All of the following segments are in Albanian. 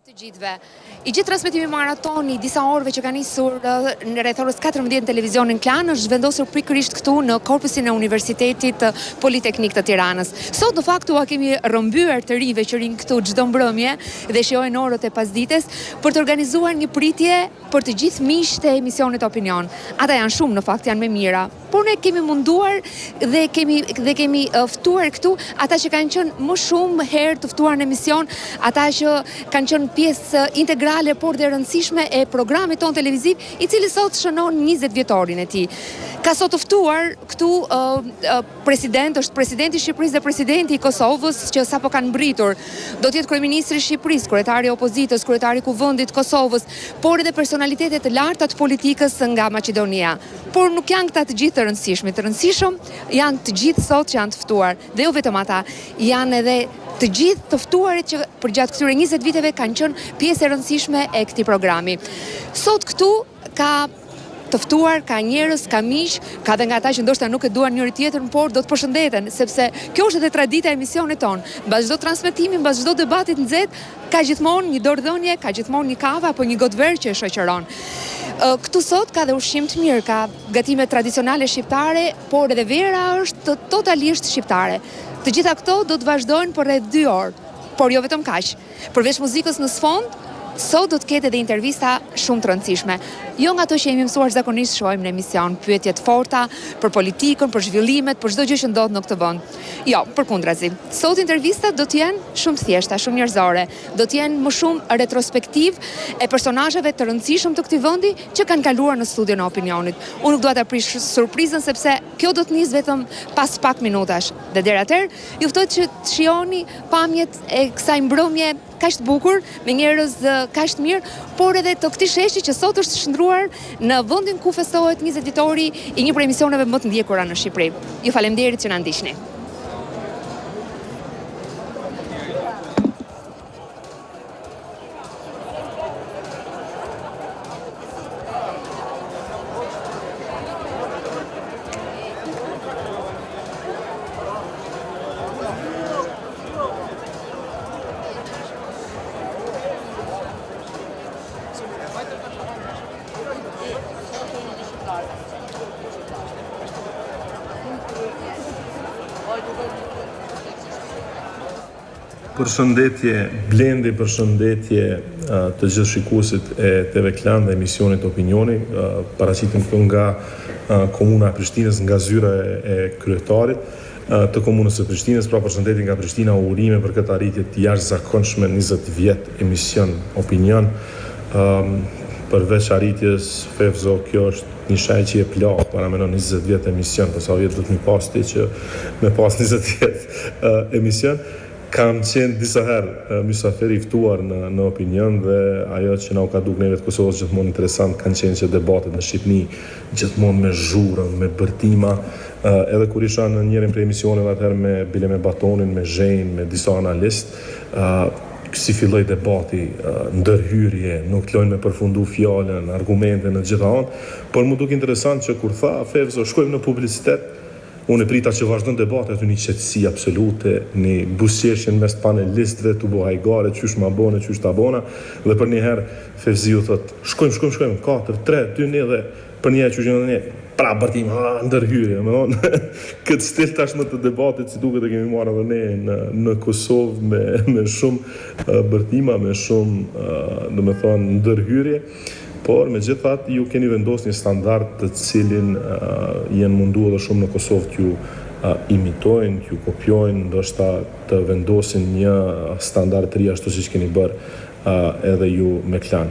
Të gjithve. I gjithë transmetimi maratoni, disa orëve që ka nisur në rreth orës 14 në televizionin KLAN është vendosur pikërisht këtu në Korpusin e Universitetit Politeknik të Tiranës. Sot në fakt ua kemi rrëmbyer të rive që rinë këtu çdo mbrëmje dhe shijojnë orët e pasdites për të organizuar një pritje për të gjithë miqtë e emisionit Opinion. Ata janë shumë në fakt, janë me mira, por ne kemi munduar dhe kemi ftuar këtu ata që kanë qenë më shumë herë të ftuar në emision, ata që kanë qenë pjesë integrale por dhe rëndësishme e programit ton televiziv, i cili sot shënon 20 vjetorin e tij. Ka sot të ftuar këtu është presidenti i Shqipërisë dhe presidenti i Kosovës që sapo kanë mbritur. Do të jetë kryeministri i Shqipërisë, kryetari i opozitës, kryetari i Kuvendit të Kosovës, por edhe personalitete të larta të politikës nga Maqedonia. Por nuk janë këta të gjithë të rëndësishëm. Të rëndësishëm janë të gjithë sot që janë të ftuar, dhe jo vetëm ata, janë edhe të gjithë të ftuarit që përgjatë këtyre 20 viteve kanë qenë pjesë e rëndësishme e këtij programi. Sot këtu ka të ftuar, ka njerëz, ka miq, ka dhe nga ata që ndoshta nuk e duan njëri tjetrën, por do të përshëndeten, sepse kjo është edhe tradita e emisionit ton. Mbas çdo transmetimi, mbas çdo debatit nxehtë, ka gjithmonë një dorëdhënie, ka gjithmonë një kavë apo një gotë verë që e shoqëron. Këtu sot ka dhe ushqim të mirë, ka gatime tradicionale shqiptare, por edhe vera është totalisht shqiptare. Të gjitha këto do të vazhdojnë për rreth 2 orë, por jo vetëm kaq. Përveç muzikës në sfond, sot do të ketë edhe intervista shumë të rëndësishme. Jo nga ato që jemi mësuar zakonisht shohim në emision, pyetje të forta për politikën, për zhvillimet, për çdo gjë që ndodh në këtë vend. Jo, përkundrazi. Sot intervistat do të jenë shumë të thjeshta, shumë njerëzore, do të jenë më shumë retrospektiv e personazheve të rëndësishëm të këtij vendi që kanë kaluar në studion e Opinionit. Unë nuk dua ta prish surprizën sepse kjo do të nis vetëm pas pak minutash. Dhe deri atëherë, ju ftoj që të shihoni pamjet e kësaj mbrëmje kaq të bukur, me njerëz kaq të mirë, por edhe të këtij sheshi që sot është shndruar në vendin ku festohet 20 vjetori i një prej emisioneve më të ndjekura në Shqipëri. Ju faleminderit që na ndiqni. Përshëndetje Blendi, përshëndetje të gjithë shikuesit e TV KLAN dhe emisionit Opinioni. Paraqitem këtu nga komuna e Prishtinës, nga zyra e kryetarit të komunës së Prishtinës, pra përshëndetje nga Prishtina, urime për këtë arritje të jashtëzakonshme 20 vjet emision Opinion. Përveç arritjes Fevzo, kjo është një shaj që je plak, para menon 20 vjet emision, për sa vjet do të më pas ti që me pas 20 vjet emision. Kam qenë disa herë mysafir i ftuar në Opinion dhe ajo që na u ka dukur neve të Kosovës gjithmonë interesant kanë qenë që debatet në Shqipëni gjithmonë me zhurmë, me bërtima, edhe kur isha në njërin prej emisioneve atëherë me bile me Batonin, me Zhenjin, me disa analist, si filloi debati, ndërhyrje, nuk lojnë me përfundu fjalën, argumente në gjitha anë, por mu duk interesant që kur tha Fevzo, shkojmë në publicitet, unë e prita që vazhdon debatet, një qetësi absolute, një buzëqeshje mes panelistëve, tu bo hajgare, qysh ma bone, qysh ta bona, dhe për një herë Fevziu thot, shkojmë, 4, 3, 2, 1 dhe për një herë që gjënë një, pra bërtim, ndërhyrje, me thonë, këtë stil tashmë të debatit, si duke të kemi marrë dhe ne në Kosovë me shumë bërtima, me shumë, dhe me thonë, ndërhyrje, por me gjithat ju keni vendos një standard të cilin jenë mundu edhe shumë në Kosovë t'ju imitojnë, t'ju kopjojnë, ndoshta të vendosin një standard të ri ashtu siç keni bërë edhe ju me KLAN.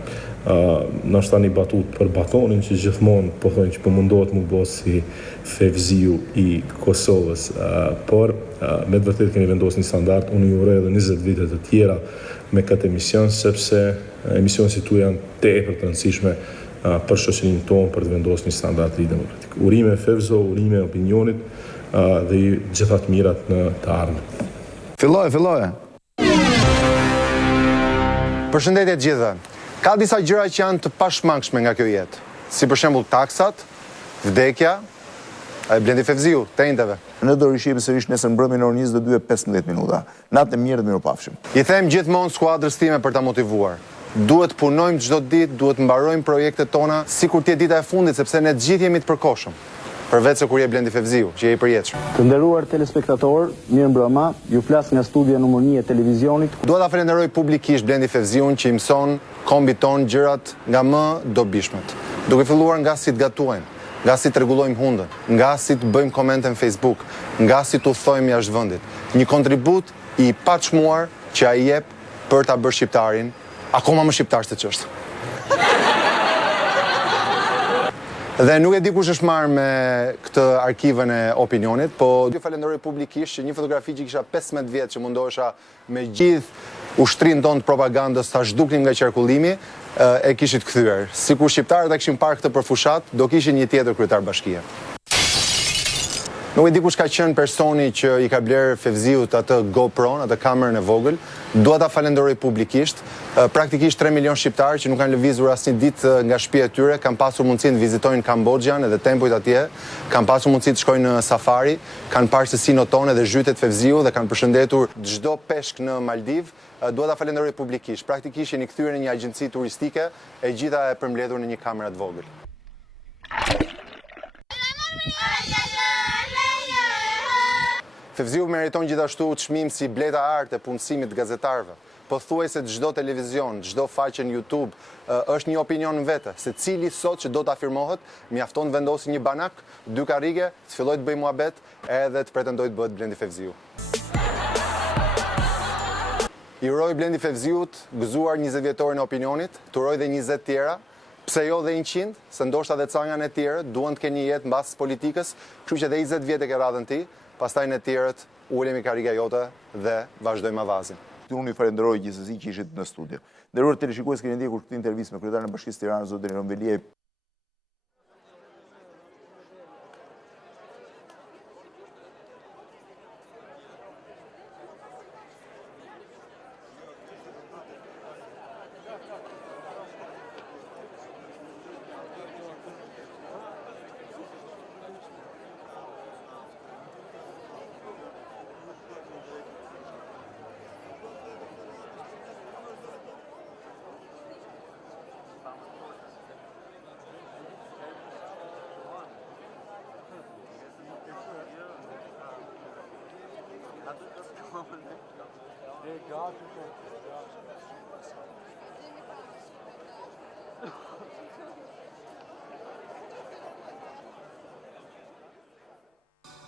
Ndoshta një batut për Batonin që gjithmonë po thonë që po mundohet mu bo si Fevziu i Kosovës, por me të vërtet keni vendos një standard, unë ju uroj edhe 20 vite të tjera me këtë emision, sepse emisionet si tu janë tepër të rëndësishme për shoqërinë tonë për të vendosur një standard të ri demokratik. Urime Fevzo, urime Opinionit dhe gjitha të mirat në të ardhmen. Filloje. Përshëndetje të gjithëve. Ka disa gjëra që janë të pashmangshme nga kjo jetë, si për shembull taksat, vdekja, Blendi Fevziu, te indeve. Ne do rishjemi sërish nesër mbrëmje në orën 22:15. Natë e mirë dhe miropafshim. I them gjithmonë skuadrës time për ta motivuar. Duhet punojmë çdo ditë, duhet mbarojmë projektet tona sikur të jetë dita e fundit, sepse ne të gjithë jemi të përkohshëm. Përveç se kur je Blendi Fevziu, që je i përjetshëm. Të nderuar telespektator, mirë mbrëma, ju flas nga studia numër 1 e televizionit. Dua ta falenderoj publikisht Blendi Fevziun që i mëson kombit ton gjërat nga më dobishmet. Duke filluar nga si të gatuajmë, nga si të rregullojmë hundën, nga si të bëjmë komente në Facebook, nga si të udhtojmë jashtë vendit. Një kontribut i paçmuar që ai jep për ta bërë shqiptarin akoma më shqiptar se ç'është. Dhe nuk e di kush është marrë me këtë arkivën e opinionit, po ju falenderoj publikisht që një fotografi që kisha 15 vjet që mundohesha me gjithë ushtrin tonë të propagandës ta zhduknim nga qarkullimi, e kishit kthyer. Sikur shqiptarët e kishin parë këtë për fushat, do kishin një tjetër kryetar bashkie. Nuk e di kush ka qenë personi që i ka blerë Fevziut atë GoPro-n, atë kamerën e vogël. Dua ta falenderoj publikisht. Praktikisht 3 milion shqiptarë që nuk kanë lëvizur asnjë ditë nga shtëpia e tyre, kanë pasur mundësinë të vizitojnë Kambodgjan edhe tempujt atje, kanë pasur mundësi të shkojnë në safari, kanë parë se si noton edhe zhytet Fevziu dhe kanë përshëndetur çdo peshk në Maldiv. Dua ta falenderoj publikisht. Praktikisht jeni kthyer në një agjenci turistike, e gjitha e përmbledhur në një kamerë të vogël. Fevziu meriton gjithashtu çmim si bleta art e punësimit të gazetarëve. Pothuajse çdo televizion, çdo faqe në YouTube është një opinion në vete. Secili sot që do të afirmohet, mjafton të vendosë një banak, 2 karrige, të filloj të bëj muhabet edhe të pretendoj të bëhet Blendi Fevziu. I uroj Blendi Fevziut gëzuar 20 vjetorin e opinionit, të uroj dhe 20 tjera, pse jo dhe 100, se ndoshta dhe ca nga ne tjerë duan të kenë një jetë mbas politikës, kështu që dhe 20 vjet e ke radhën ti, pastaj ne tjerët ulemi karriga jote dhe vazhdojmë avazin. Unë i falenderoj gjithsesi që ishit në studio. Nderuar teleshikues, keni ndjekur këtë intervistë me kryetarin e Bashkisë së Tiranës, zotin Rëmbeliaj.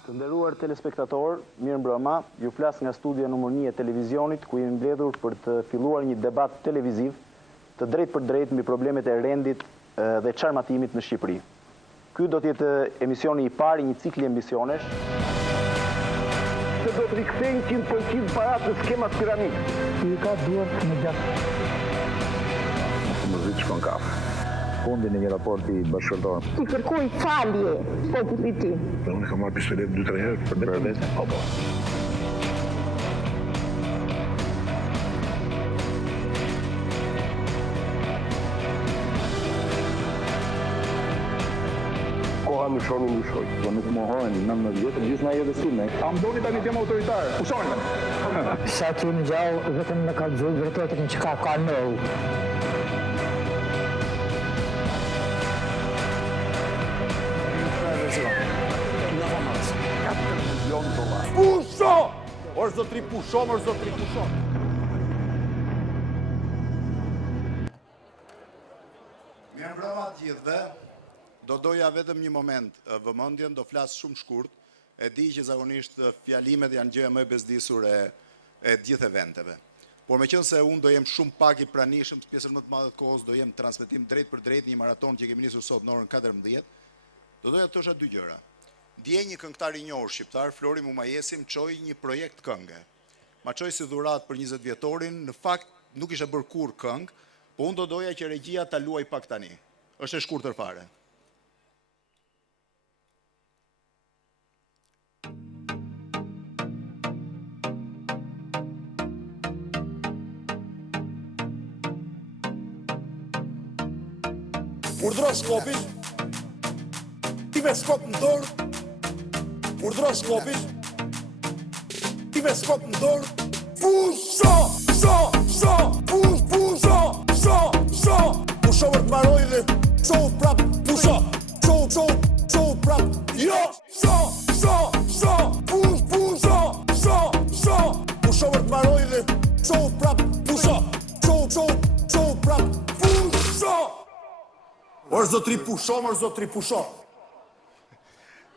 Të nderuar telespektator, mirë mbrëma, ju flas nga studia numër 1 e televizionit, ku jemi mbledhur për të filluar një debat televiziv të drejt për drejt mbi problemet e rendit dhe çarmatimit në Shqipëri. Ky do të jetë emisioni i parë i një cikli emisionesh. Se do të rikthejnë 100% parat në skemat piramid. I ka duart në gjatë. Më zhyt shkon kafë. Fundin e një raporti bashkëtorë. I kërkoj falje popullit tim. Unë kam marrë pistolet 2-3 herë për vetë. Po. Koha më shoni më shoj. Po nuk mohojnë 19 vjet, gjithë na jetës time. A mdoni tani të jem autoritar? Ushoni. Sa të në gjallë, vetëm në ka gjurë vërtetën që ka nëllë. Pusho! Orë zotri pushon, orë zotri pushon. Mirë mbrëma të gjithëve, do doja vetëm një moment vëmendjen, do flas shumë shkurt, e di që zakonisht fjalimet janë gjëja më e bezdisur e gjithë eventeve. Por meqense unë do jem shumë pak i pranishëm, pjesën më të madhe të kohës do jem transmetim drejt për drejt një maraton që kemi nisur sot në orën 14, do doja të thosha 2 gjëra. Dje një këngëtar i njohur shqiptar, Flori Mumajesi, më çoi një projekt këngë. Ma çoi si dhuratë për 20 vjetorin, në fakt nuk ishte bërë kur këngë, po unë do doja që regjia ta luaj pak tani. Është e shkurtër fare. Urdhro skopin, i me skop në dorë, urdhëro shkopin, i me skop në dorë, pusho, pusho për të mbaroj dhe qohu prap, pusho, qohu prap, jo, pusho për të mbaroj dhe qohu prap, pusho, qohu prap, pusho. Orë zotri pusho.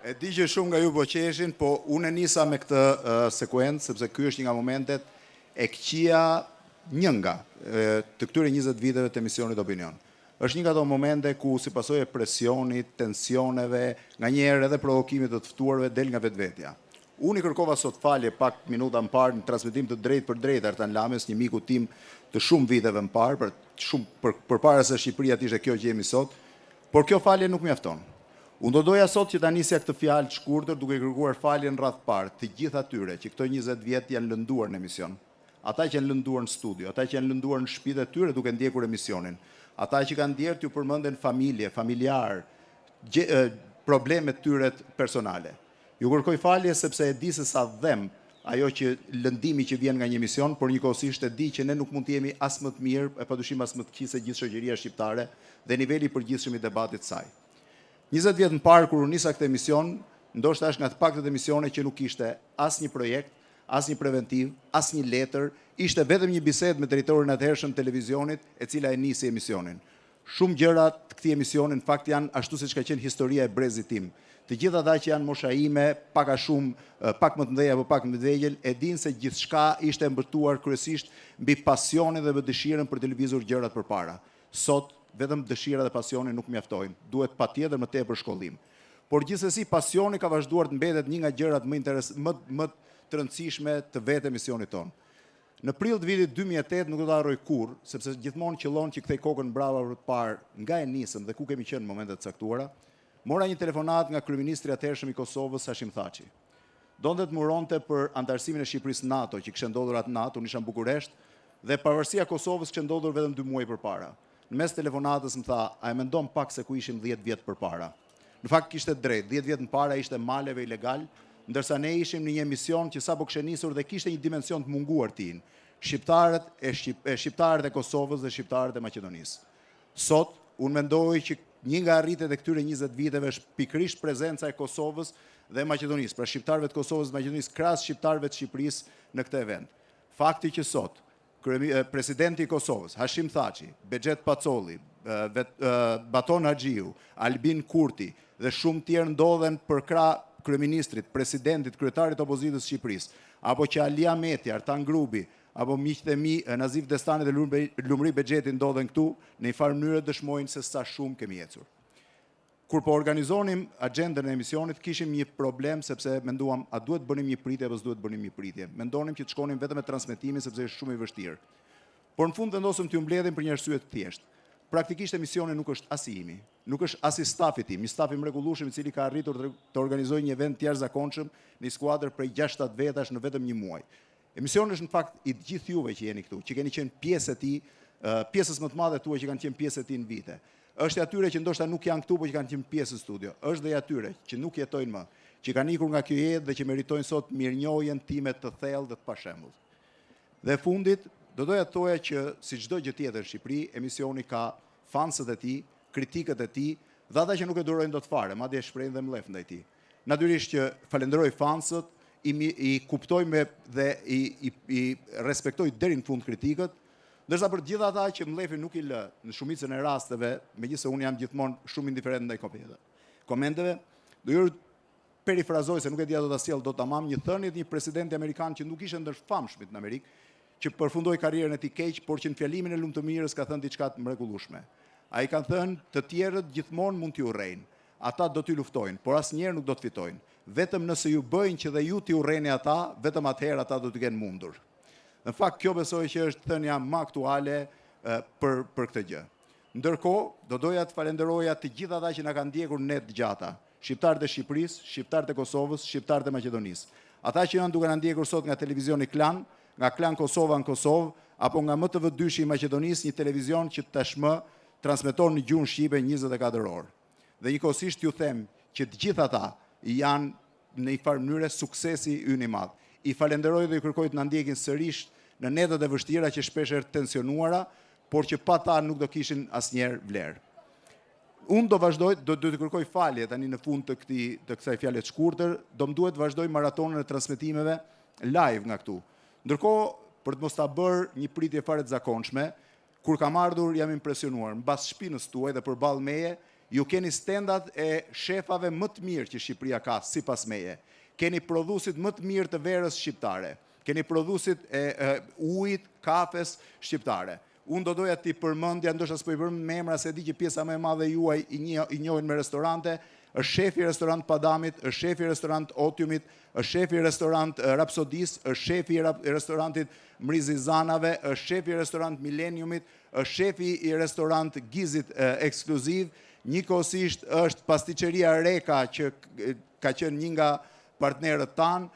E di që shumë nga ju po qeshin, po unë nisa me këtë sekuencë, sepse ky është një nga momentet e këqia një nga të këtyre 20 viteve të emisionit Opinion. Është një nga ato momente ku si pasojë e presionit, tensioneve, nga njerë edhe provokimit të ftuarve del nga vetvetja. Unë i kërkova sot falje pak minuta më parë në transmetim të drejt për drejt Artan Lames, një miku tim të shumë viteve më parë, përpara se Shqipëria të ishte kjo që jemi sot, por kjo falje nuk mjafton. Unë do doja sot që ta nisja këtë fjalë të shkurtër duke kërkuar falje në radh parë të gjithë atyre që këto 20 vjet janë lënduar në emision. Ata që janë lënduar në studio, ata që janë lënduar në shtëpitë e tyre duke ndjekur emisionin, ata që kanë ndjerë t'ju përmenden familje, familjar, problemet tyre personale. Ju kërkoj falje sepse e di se sa dhem ajo që lëndimi që vjen nga një emision, por njëkohësisht e di që ne nuk mund të jemi as më të mirë, e padyshim as më të keq se gjithë shoqëria shqiptare dhe niveli i përgjithshëm i debatit saj. 20 vjet më parë kur u nisa këtë emision, ndoshta është nga të paktët emisione që nuk ishte as një projekt, as një preventiv, as një letër, ishte vetëm një bisedë me drejtorin atëhershëm të televizionit, e cila e nisi emisionin. Shumë gjëra të këtij emisioni në fakt janë ashtu siç ka qenë historia e brezit tim. Të gjithë ata që janë mosha ime, pak a shumë, pak më të mëdhenj apo pak më të vegjël, e dinë se gjithçka ishte mbërtuar kryesisht mbi pasionin dhe mbi dëshirën për të lëvizur gjërat përpara. Sot vetëm dëshira dhe pasioni nuk mjaftojnë, duhet patjetër më tepër shkollim. Por gjithsesi pasioni ka vazhduar të mbetet një nga gjërat më të rëndësishme të vetë emisionit tonë. Në prill të vitit 2008 nuk do ta harroj kurrë, sepse gjithmonë qëllon që kthej kokën brava për të parë nga e nisëm dhe ku kemi qenë në momentet e caktuara. Mora një telefonat nga kryeministri atëhershëm i Kosovës, Hashim Thaçi. Donte të muronte për antarësimin e Shqipërisë NATO, që kishte ndodhur atë natë, unë isha në Bukuresht, dhe pavarësia e Kosovës kishte ndodhur vetëm 2 muaj përpara. Në mes telefonatës më tha, a e mendon pak se ku ishim 10 vjet përpara? Në fakt kishte drejt, 10 vjet më para ishte maleve ilegal, ndërsa ne ishim në një emision që sapo kishte nisur dhe kishte një dimension të munguar tin, shqiptarët e Kosovës dhe shqiptarët e Maqedonisë. Sot unë mendoj që një nga arritjet e këtyre 20 viteve është pikërisht prezenca e Kosovës dhe Maqedonisë, pra shqiptarëve të Kosovës dhe Maqedonisë krahas shqiptarëve të Shqipërisë në këtë event. Fakti që sot presidenti i Kosovës, Hashim Thaçi, Bexhet Pacolli, Baton Haxhiu, Albin Kurti dhe shumë tjerë ndodhen përkrah kryeministrit, presidentit, kryetarit të opozitës së Shqipërisë, apo që Ali Ahmeti, Artan Grubi, apo miqtë e mi, Nazif Destani dhe Lumri Bexheti ndodhen këtu, në një farë mënyrë dëshmojnë se sa shumë kemi ecur. Kur po organizonim agendën e emisionit, kishim një problem sepse menduam a duhet bënim një pritje apo s'duhet bënim një pritje. Mendonim që të shkonim vetëm me transmetimin sepse është shumë i vështirë. Por në fund vendosëm t'ju mbledhim për një arsye të thjeshtë. Praktikisht emisioni nuk është as i imi, nuk është as i stafit tim, një staf i mrekullueshëm i cili ka arritur të organizojë një event të jashtëzakonshëm në një skuadër prej 6-7 vetash në vetëm një muaj. Emisioni është në fakt i gjithë juve që jeni këtu, që keni qenë pjesë e tij, pjesës më të madhe tuaj që kanë qenë pjesë e tij në vite. Është e atyre që ndoshta nuk janë këtu, por që kanë qenë pjesë në studio. Është dhe e atyre që nuk jetojnë më, që kanë ikur nga kjo jetë dhe që meritojnë sot mirënjohjen time të thellë dhe të pashembull. Dhe fundit, do doja të thoja që si çdo gjë tjetër në Shqipëri, emisioni ka fansët e tij, kritikët e tij, dhe ata që nuk e durojnë dot fare, madje shprehin dhe mlef ndaj tij. Natyrisht që falenderoj fansët, i kuptoj dhe i respektoj deri në fund kritikët, ndërsa për gjithë ata që mlefi nuk i lë në shumicën e rasteve, megjithëse unë jam gjithmonë shumë indiferent ndaj komenteve, do ju perifrazoj se nuk e dia do ta sjell dot tamam një thënie të një presidenti amerikan që nuk ishte ndër famshmit në Amerikë, që përfundoi karrierën e tij keq, por që në fjalimin e lumtëmirës ka thënë diçka të mrekullueshme. Ai kanë thënë, të tjerët gjithmonë mund t'ju urrejnë, ata do t'ju luftojnë, por asnjëherë nuk do të fitojnë. Vetëm nëse ju bëjnë që dhe ju t'i urrejni ata, vetëm atëherë ata do të kenë mundur. Në fakt, kjo besoj që është thënia më aktuale për këtë gjë. Ndërkohë, do doja të falenderoja të gjithë ata që na kanë ndjekur ne të gjata, shqiptarët e Shqipërisë, shqiptarët e Kosovës, shqiptarët e Maqedonisë. Ata që janë duke na ndjekur sot nga televizioni KLAN, nga KLAN Kosova në Kosovë, apo nga MTV2 i Maqedonisë, një televizion që tashmë transmeton në gjuhën shqipe 24 orë. Dhe njëkohësisht ju them që të gjithë ata janë në një farë mënyre suksesi ynë i madh. I falenderoj dhe i kërkoj të na ndjekin sërish në netët e vështira që shpesh herë tensionuara, por që pa ta nuk do kishin asnjëherë vlerë. Unë do vazhdoj, do të kërkoj falje tani në fund të kësaj fjale të shkurtër, do më duhet vazhdoj maratonën e transmetimeve live nga këtu. Ndërkohë, për të mos ta bërë një pritje fare të zakonshme, kur kam ardhur jam impresionuar, mbas shpinës tuaj dhe përballë meje, ju keni standat e shefave më të mirë që Shqipëria ka sipas meje. Keni prodhuesit më të mirë të verës shqiptare. Keni prodhuesit e ujit, kafes shqiptare. Unë do doja ti përmendja, ndoshta s'po i përmend me emra se di që pjesa më e madhe juaj i njohin me restorante, është shefi i restorant Padamit, është shefi i restorant Otiumit, është shefi i restorant Rapsodis, është shefi i restorantit Mrizi Zanave, është shefi i restorant Millenniumit, është shefi i restorant Gizit Ekskluziv, njëkohësisht është pasticceria Reka që ka qenë një nga partnerët tanë.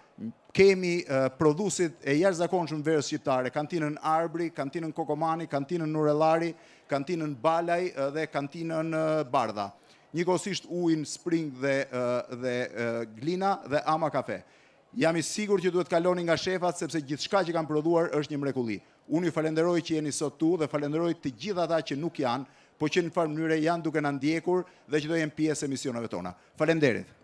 Kemi prodhuesit e jashtëzakonshëm verës shqiptare, kantinën Arbri, kantinën Kokomani, kantinën Nurellari, kantinën Balaj dhe kantinën Bardha. Njëkohësisht ujin Spring dhe Glina dhe Ama Kafe. Jam i sigurt që duhet kaloni nga shefat sepse gjithçka që kanë prodhuar është një mrekulli. Unë ju falenderoj që jeni sot tu dhe falenderoj të gjithë ata që nuk janë, po që në farë mënyre janë duke na ndjekur dhe që do jenë pjesë e misioneve tona. Falenderit.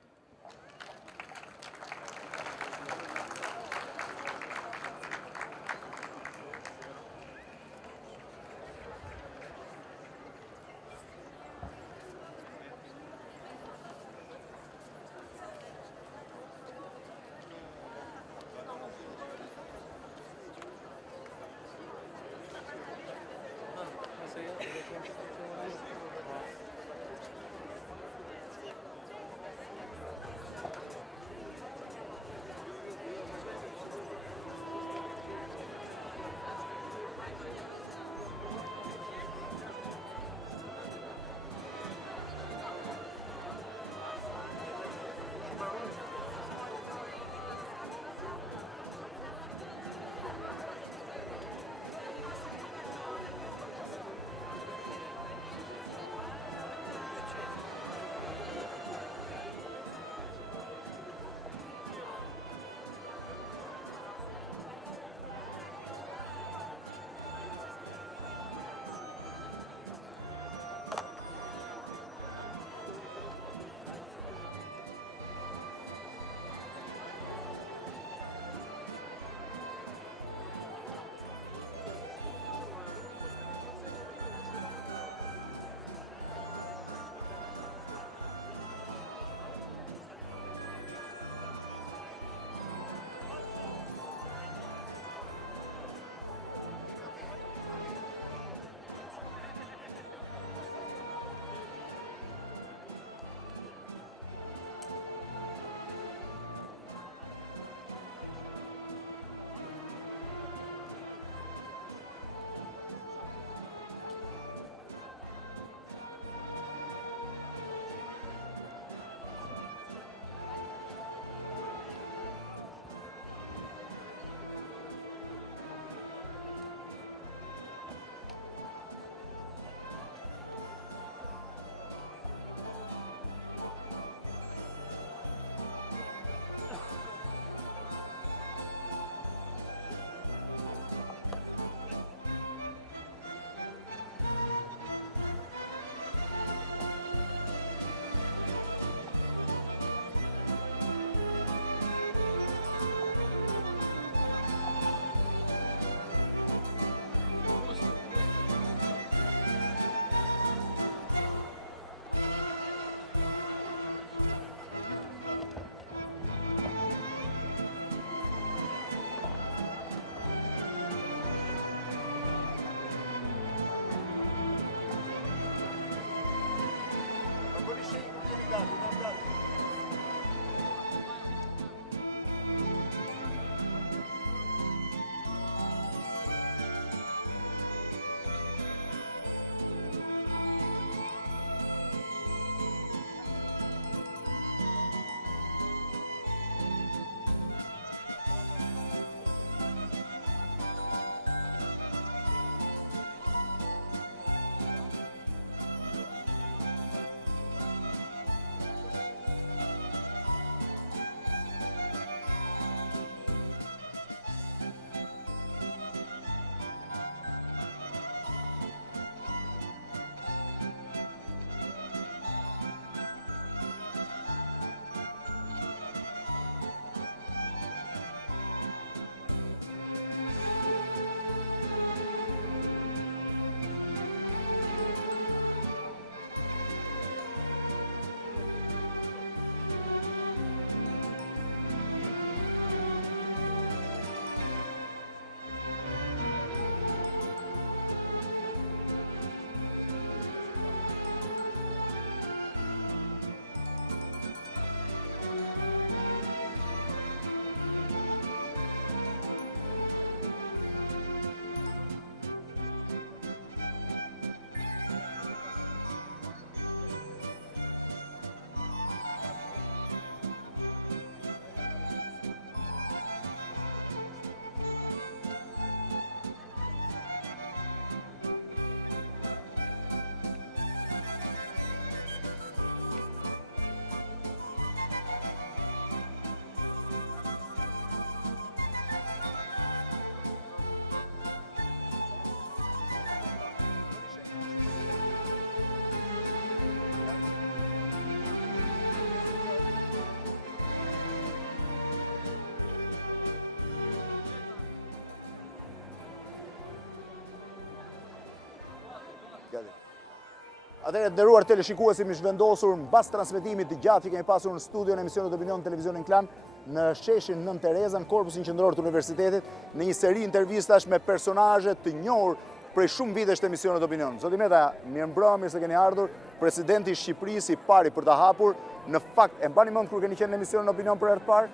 Atëherë, nderuar teleshikuesi, mi zhvendosur mbas transmetimit të gjatë që kemi pasur në studion e emisionit opinion televizionin Klan në sheshin Nën Tereza, në korpusin qendror të universitetit, në një seri intervistash me personazhe të njohur prej shumë vitesh të emisionit opinion. Zoti Meta, mirëmbrëma, mirë se keni ardhur. Presidenti i Shqipërisë i pari për ta hapur, në fakt e mbani mend kur keni qenë në emisionin opinion për herë të parë?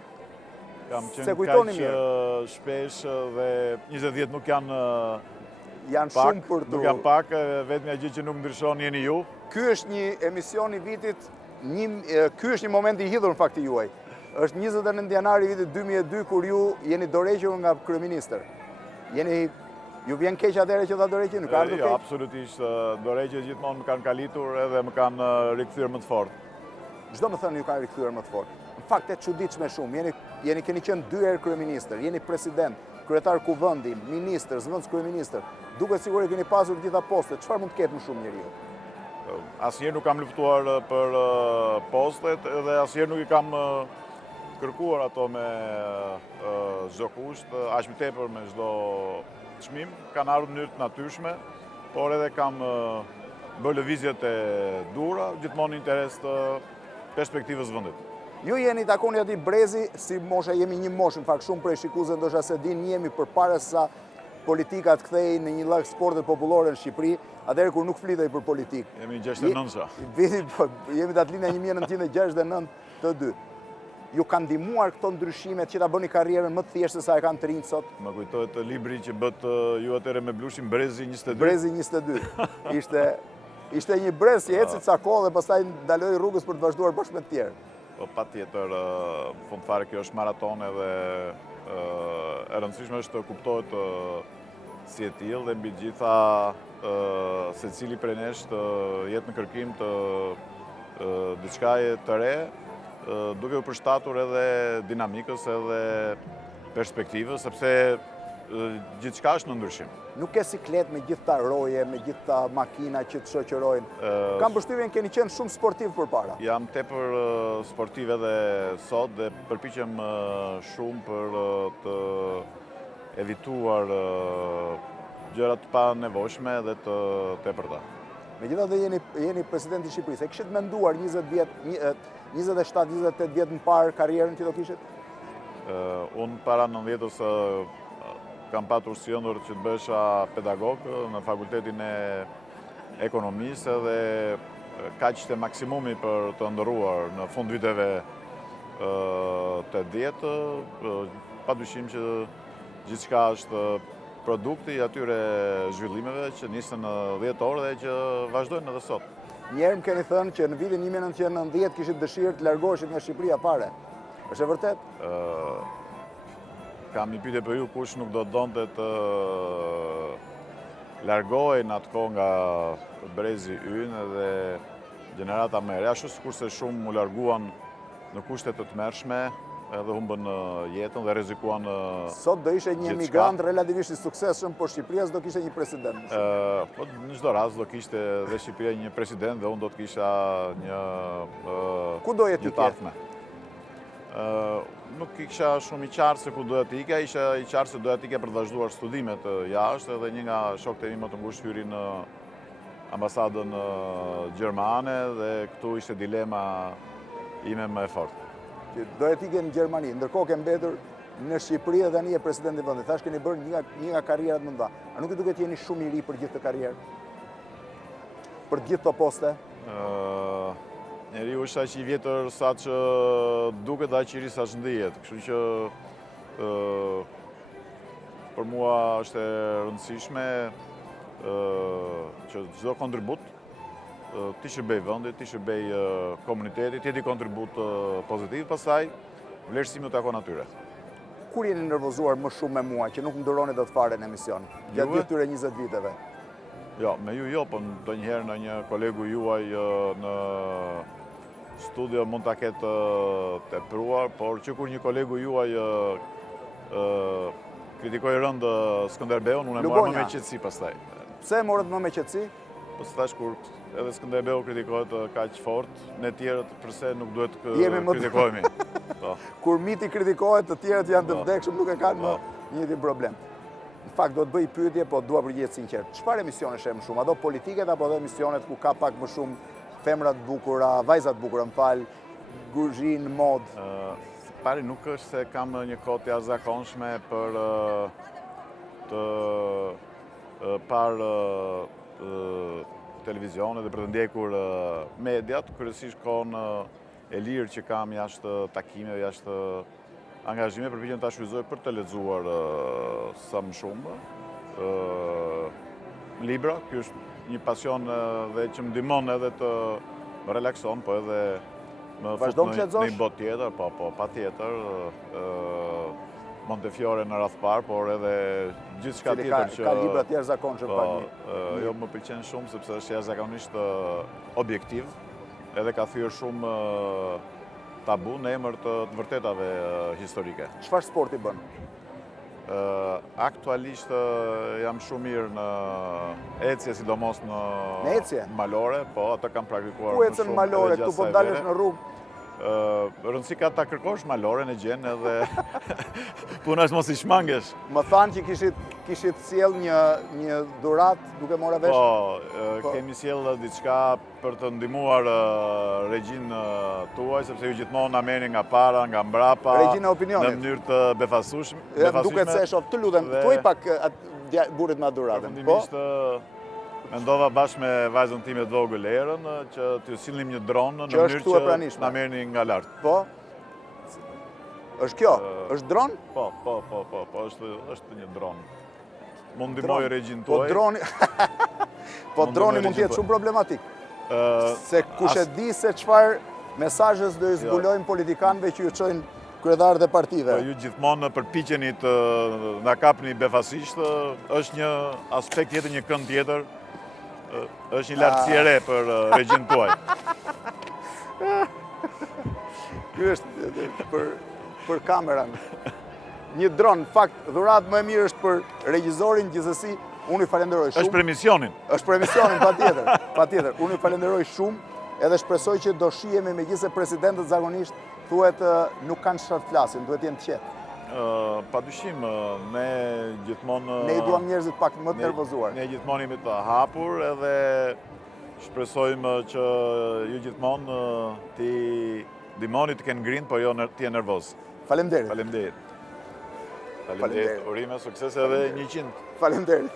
Kam qenë kaq shpesh dhe 20 vjet nuk janë shumë për të... Nuk janë pak, vetëm gjë që nuk ndryshon jeni ju. Ky është një emision i vitit, ky është një moment i hidhur në fakt i juaj. Është 29 janari i vitit 2002 kur ju jeni dorëhequr nga kryeministër. Ju vjen keq atëherë që ta dorëheqni, nuk ka ardhur keq? Jo, absolutisht. Dorëheqjet gjithmonë më kanë kalitur edhe më kanë rikthyer më të fortë. Çdo më thënë ju kanë rikthyer më të fortë. Në fakt e çuditshme shumë. Keni qenë 2 herë kryeministër, jeni president, kryetar kuvendi, ministër, zëvendës kryeministër. Duket sikur e keni pasur të gjitha postet. Çfarë mund të ketë më shumë njeriu? Asnjëherë nuk kam luftuar për postet dhe asnjëherë nuk i kam kërkuar ato me çdo kusht, aq më tepër me çdo çmim. Kanë ardhur në mënyrë të natyrshme, por edhe kam bërë lëvizjet e dura, gjithmonë në interes të perspektivës vendit. Ju jeni takoni aty Brezi, si mosha jemi një moshë, në fakt shumë prej shikuesve ndoshta se din, jemi përpara sa politika të kthehej në një lloj sportet popullore në Shqipëri, atëherë kur nuk flitej për politikë. Jemi 69-sha. Jemi datëlinja 1969 të dy. Ju kanë ndihmuar këto ndryshimet që ta bëni karrierën më të thjeshtë se sa e kanë të rinjt sot? Më kujtohet libri që bët ju atëherë me blushin Brezi 22. Brezi 22. Ishte një brez që eci ca kohë dhe pastaj ndaloi rrugës për të vazhduar bashkë me të tjerë. Po patjetër, në fund fare kjo është maraton edhe e rëndësishme është të kuptohet si e tillë dhe mbi gjitha secili prej nesh të jetë në kërkim të diçkaje të re, duke u përshtatur edhe dinamikës edhe perspektivës, sepse gjithçka është në ndryshim. Nuk ke siklet me gjithë ta roje, me gjithë ta makina që të shoqërojnë. Kam përshtypjen keni qenë shumë sportiv përpara. Jam tepër sportiv edhe sot dhe përpiqem shumë për të evituar gjëra të panevojshme dhe të tepërta. Megjithatë jeni presidenti i Shqipërisë. E kishit menduar 27-28 vjet më parë karrierën që do kishit? Unë para 90-s kam patur si ëndër që të bësha pedagog në fakultetin e ekonomisë dhe ka qishte maksimumi për të ndëruar në fund viteve 80, padyshim që gjithçka është produkti atyre zhvillimeve që nisën në 10 orë dhe që vazhdojnë edhe sot. Njerë më keni thënë që në vitin 1990 kishit dëshirë të largoheshit nga Shqipëria fare. Është e vërtet? Kam një pyetje për ju, kush nuk do donte të largohej në atë kohë nga Brezi ynë dhe gjenerata më e re, ashtu sikurse shumë u larguan në kushte të tmerrshme edhe humbën jetën dhe rrezikuan Sot do ishe një emigrant relativisht i suksesshëm, por Shqipëria do kishte një president. Po në çdo rast do kishte dhe Shqipëria një president dhe unë do të kisha një Ku do jetë tjetër? Nuk i kisha shumë i qartë se ku doja të ikja, isha i qartë se doja të ikja për të vazhduar studimet jashtë dhe një nga shokët e mi më të ngushtë hyri në ambasadën gjermane dhe këtu ishte dilema ime më e fortë. Doja të ikje në Gjermani, ndërkohë ke mbetur në Shqipëri dhe tani je president i vendit. Thash keni bërë një nga karrierat më të mëdha. A nuk i duket jeni shumë i ri për gjithë të karrierë? Për gjithë të poste? Njeriu është aq i vjetër sa që duket dhe aq i ri sa që ndihet. Kështu që për mua është e rëndësishme që çdo kontribut ti shërbej vendit, ti shërbej komunitetit, ti jeti kontribut pozitiv, pastaj vlerësimi u takon atyre. Kur jeni nervozuar më shumë me mua që nuk më duroni dot fare në emision? Gjatë gjithë këtyre 20 viteve. Jo, me ju jo, po ndonjëherë në një kolegu juaj në studio mund ta ketë tepruar, por që kur një kolegu juaj kritikoi rënd Skënderbeun, unë e mora më me qetësi pastaj. Pse e morët më me qetësi? Po thash kur edhe Skënderbeu kritikohet kaq fort, ne tjerët përse nuk duhet të kritikohemi. Kur miti kritikohet, të tjerët janë të vdekshëm, nuk e kanë më një problem. Në fakt do të bëj pyetje, po dua përgjigje sinqert. Çfarë emisione sheh më shumë? Ato politiket apo ato emisionet ku ka pak më shumë femra të bukura, vajza të bukura, më fal, guzhin, mod? Pari nuk është se kam një kohë të jashtëzakonshme për të parë televizionet dhe për të ndjekur mediat, kryesisht kohën e lirë që kam jashtë takimeve, jashtë angazhime, përpiqem ta shfrytëzoj për të lexuar sa më shumë libra. Ky është një pasion dhe që më ndihmon edhe të më relakson, po edhe më fut në një botë tjetër, po patjetër. Montefiore në radh parë, por edhe gjithçka tjetër që ka libra të jashtëzakonshëm pak. Jo, më pëlqen shumë sepse është jashtëzakonisht objektiv, edhe ka thyer shumë tabu në emër të vërtetave historike. Çfarë sporti bën? Aktualisht jam shumë mirë në ecje, sidomos në malore, po atë kam praktikuar më shumë. Ku ecën malore, këtu po dalësh në rrugë? Rëndësi ka ta kërkosh maloren e gjen edhe puna është mos i shmangesh. Më thanë që kishit sjell një dhurat duke marrë vesh? Po, kemi sjell diçka për të ndihmuar regjin tuaj, sepse ju gjithmonë na merrni nga para, nga mbrapa, regjin e opinionit, në mënyrë të befasueshme. Duket se shoh, të lutem, thuaj pak burrit me dhuratën. Po. Mendova bashkë me vajzën time të vogël Erën që t'ju silnim një dron në mënyrë që na merrni nga lart. Po. Është kjo? Është dron? Po, është një dron. Mund ndihmoj regjin tuaj. Po droni mund të jetë shumë problematik. Se kush e di se çfarë mesazhes do i zbulojnë politikanëve që ju çojnë kryetarët e partive. Po ju gjithmonë përpiqeni të na kapni befasisht, është një aspekt tjetër, një kënd tjetër. Është një lartësi e re për regjin tuaj. Ky është për kameran. Një dron, në fakt, dhuratë më e mirë është për regjizorin, gjithsesi, unë i falenderoj shumë. Është për emisionin. Është për emisionin, patjetër. Unë i falenderoj shumë edhe shpresoj që do shihemi, megjithëse presidentët zakonisht thuhet nuk kanë çfarë të flasin, duhet të jenë të qetë. Padyshim, ne gjithmonë... Ne i duam njerëzit pak më të nervozuar. Ne gjithmonë jemi të hapur edhe shpresojmë që ju gjithmonë ti ndihmoni të kenë ngrinë, por jo ti je nervoz. Faleminderit. Faleminderit. Urime, sukses edhe 100. Faleminderit.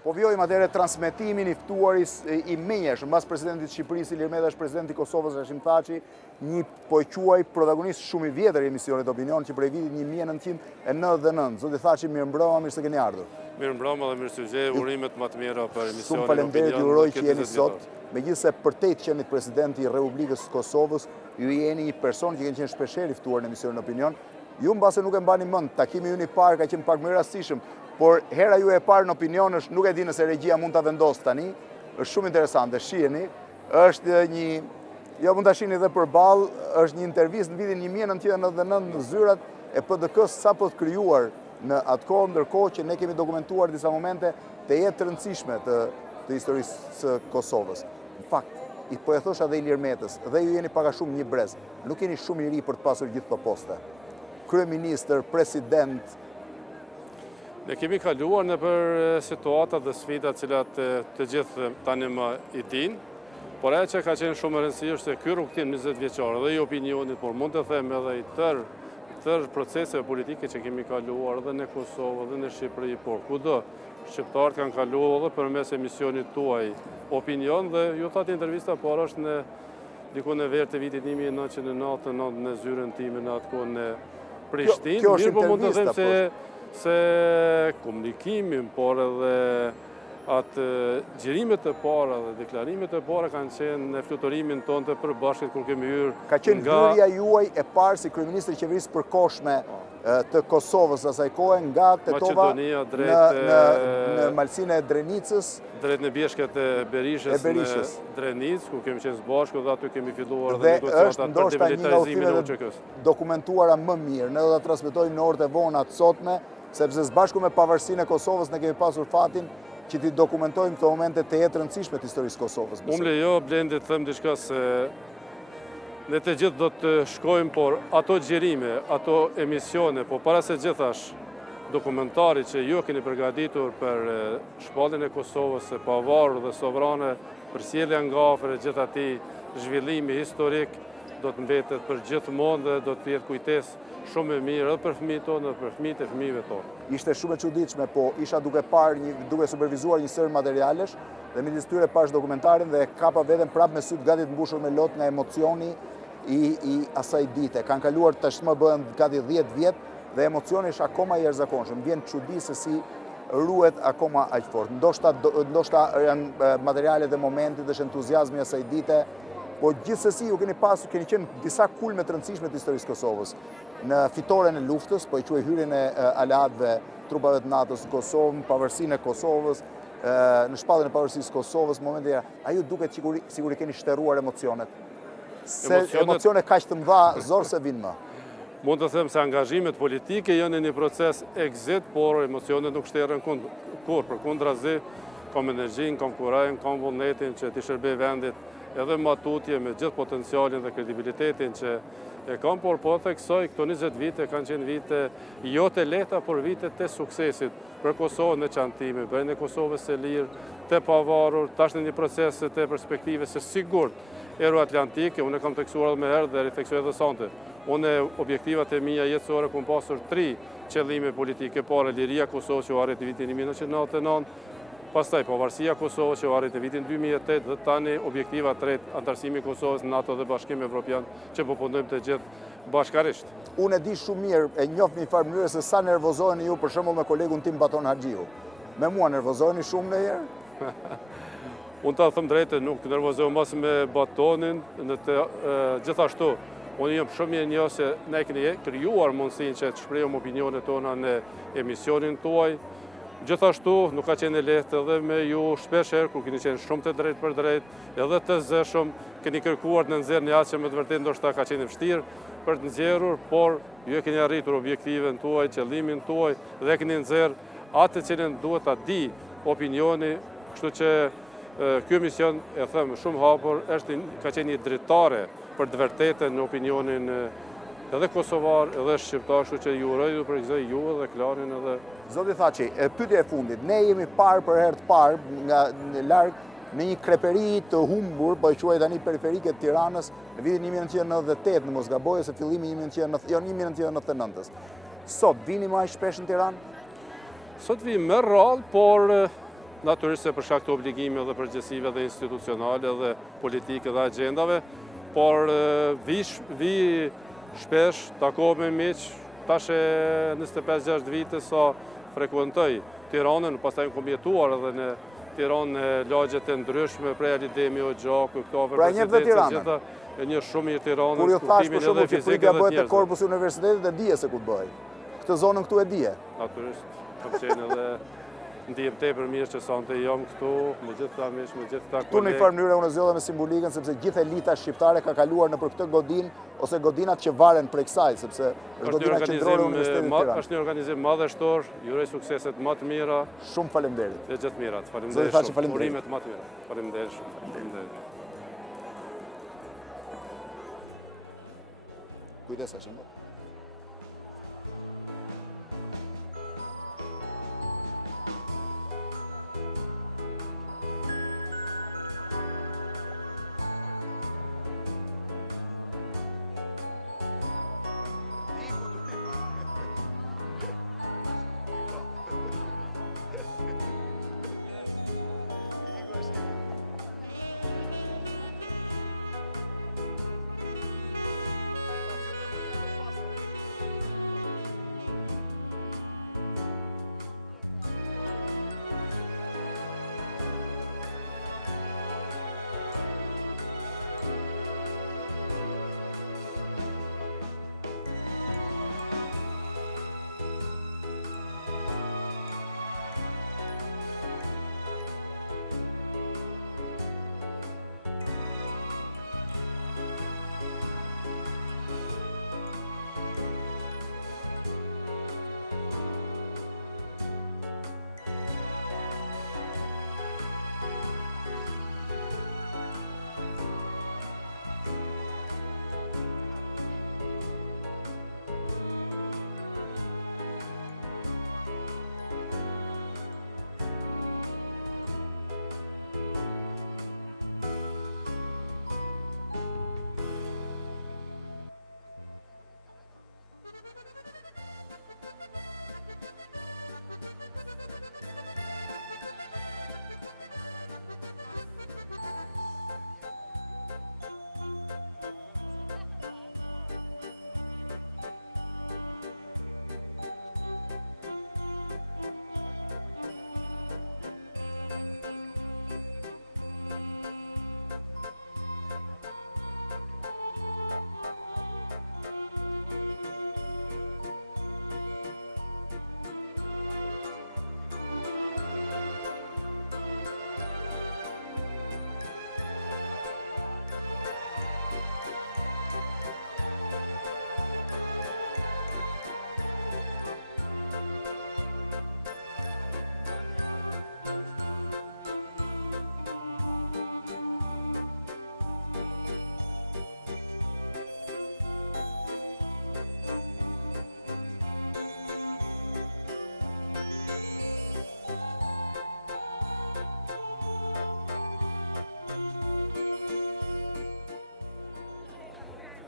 Po vjojmë atëre transmetimin i ftuaris i menjesh, mbas presidentit Shqipërisë, Ilir Meta, është presidenti Kosovës, Hashim Thaçi, një po quaj protagonist shumë i vjetër i emisionit Opinion, që prej vitit 1999. Zoti Thaçi, mirëmbrëma, mirë se keni ardhur. Mirëmbrëma dhe mirë se vjen, urimet më të mira për emisionin Opinion. Shumë faleminderit, ju uroj që jeni sot. Megjithëse përtejt qenit presidenti i Republikës Kosovës, ju jeni një person që keni qenë shpeshherë i ftuar në emisionin Opinion. Ju mbase nuk e mbani mend, takimi ju një parë ka qenë pak më i rastishëm, por hera ju e parë në Opinion është, nuk e di nëse regjia mund ta vendosë tani, është shumë interesante, shiheni, është një, jo mund ta shihni edhe përballë, është një intervistë në vitin 1999 në zyrat e PDK-s sapo të krijuar në atë kohë, ndërkohë që ne kemi dokumentuar disa momente të jetë të rëndësishme të historisë së Kosovës. Në fakt, po e thosha dhe Ilir Metës, dhe ju jeni paka shumë një brez, nuk jeni shumë i ri për të pasur gjithë këto poste. Kryeministër, president. Ne kemi kaluar në për situatat dhe sfidat cilat të gjithë tani më i dinë, por e që ka qenë shumë e rëndësishme është se ky rrugtim 20 vjeçor dhe i opinionit, por mund të them edhe i tërë proceseve politike që kemi kaluar edhe në Kosovë dhe në Shqipëri, por kudo shqiptarët kanë kaluar edhe përmes emisionit tuaj Opinion dhe ju thatë intervista, por është në diku në verë të vitit 1999 në zyrën time në atë kohë në Prishtinë. Mirë, po mund të them se komunikimin, por edhe atë gjerimet e para dhe deklarimet e para kanë qenë në flutorimin tonë të përbashkët kur kemi hyrë. Ka qenë hyrja juaj e parë si kryeministri i qeverisë përkohshme të Kosovës asaj kohe nga Tetova në malsinë e Drenicës, drejt në bjeshket e Berishës në Drenicë, ku kemi qenë së bashku dhe aty kemi filluar dhe është ndoshta një nga udhëtimet dokumentuara më mirë. Ne do ta transmetojmë në orët e vona të sotme, sepse së bashku me pavarësinë e Kosovës ne kemi pasur fatin që ti dokumentojmë këto momente të jetë rëndësishme të historisë Kosovës. Unë lejo, Blendi, të them diçka se ne të gjithë do të shkojmë, por ato gjerime, ato emisione, po para se gjithash dokumentari që ju keni përgatitur për shpalljen e Kosovës së pavarur dhe sovrane, për sjelljen nga afër e gjithë atij zhvillimi historik, do të mbetet për gjithmonë dhe do të jetë kujtesë shumë e mirë edhe për fëmijët tonë dhe për fëmijët e fëmijëve tonë. Ishte shumë e çuditshme, po isha duke supervizuar një sër materialesh dhe midis tyre pash dokumentarin dhe kapa veten prapë me syt gati të mbushur me lot nga emocioni i asaj dite. Kanë kaluar tashmë bëhen gati 10 vjet dhe emocioni është akoma i jashtëzakonshëm. Vjen çudi se si ruhet akoma aq fort. Ndoshta janë materialet e momentit, është entuziazmi i asaj dite, po gjithsesi ju keni qenë disa kulme të rëndësishme të historisë Kosovës. Në fitoren e luftës, po e quaj hyrjen e aleatëve, trupave të NATO-s në Kosovë, pavarësinë e Kosovës, në shpalljen e pavarësisë Kosovës, momente ajo duket sigur i keni shtërruar emocionet. Se emocione kaq të mëdha zor se vinë më. Mund të them se angazhimet politike janë në një proces exit, por emocionet nuk shterren kur, përkundrazi, kam energjinë, kam kurajin, kam vullnetin që t'i shërbej vendit edhe matutje me gjithë potencialin dhe kredibilitetin që e kam, por po theksoj këto 20 vite kanë qenë vite jo të lehta, por vite të suksesit për Kosovën në çantime, për në Kosovës së lirë, të pavarur, tash në një proces të perspektive së sigurt euroatlantike. Unë e kam theksuar edhe më herë dhe ritheksoj edhe sonte. Unë objektivat e mia jetësore kam pasur 3 qëllime politike. Para, liria e Kosovës që u arrit në vitin 1999, pastaj pavarësia e Kosovës që u arrit në vitin 2008 dhe tani objektiva tretë, antarësimi i Kosovës në NATO dhe Bashkimin Evropian që po punojmë të gjithë bashkarisht. Unë e di shumë mirë, e njoh në një farë mënyrë se sa nervozoheni ju për shembull me kolegun tim Baton Haxhiu. Me mua nervozoheni shumë ndonjëherë? Unë ta them drejtë, nuk nervozohem as me Batonin, gjithashtu unë jam shumë i njohur se ne kemi krijuar mundësinë që të shprehim opinionet tona në emisionin tuaj. Gjithashtu nuk ka qenë lehtë edhe me ju shpesh herë kur keni qenë shumë të drejtë për drejtë, edhe të zëshëm, keni kërkuar të nxjerrë një atë që me të vërtetë ndoshta ka qenë vështirë për të nxjerrur, por ju e keni arritur objektiven tuaj, qëllimin tuaj dhe keni nxjerrë atë që duhet ta di opinioni, kështu që ky emision, e them shumë hapur, ka qenë një dritare për të vërtetën në opinionin edhe kosovar, edhe shqiptar, kështu që ju uroj për kësaj ju dhe KLAN-in edhe. Zoti Thaçi, pyetja e fundit. Ne jemi parë për herë të parë nga larg në një kreperi të humbur, po e quaj tani periferike të Tiranës, në vitin 1998, në mos gaboj, se fillimi 1999. Sot vini më aq shpesh në Tiranë? Sot vi më rrallë, por natyrisht se për shkak të obligime dhe përgjegjësive dhe institucionale dhe politike dhe agjendave, por vi shpesh, takohem me miq, tash e 25-6 vite sa frekuentoj Tiranën, pastaj kam jetuar edhe në Tiranë në lagjet e ndryshme, prej Alidemi o Gjaku, këto universitetet, gjitha e një shumë i Tiranës, kur ju thash për shembull që frika bëhet te Korpusi Universitetit, e dije se ku të bëj. Këtë zonën këtu e dije. Natyrisht, kam qenë edhe ndihem tepër mirë që sonte jam këtu, me gjithë ta miq, me gjithë ta kolegë. Këtu në një farë mënyrë unë zgjodha me simbolikën sepse gjithë elita shqiptare ka kaluar nëpër këtë godinë ose godinat që varen prej kësaj, sepse është godina qendrore e Universitetit të Tiranës. Është një organizim madhështor, ju uroj sukseset më të mira. Shumë faleminderit. Dhe gjithë mirat. Faleminderit shumë. Urimet më të mira. Faleminderit shumë. Faleminderit. Kujdes shumë.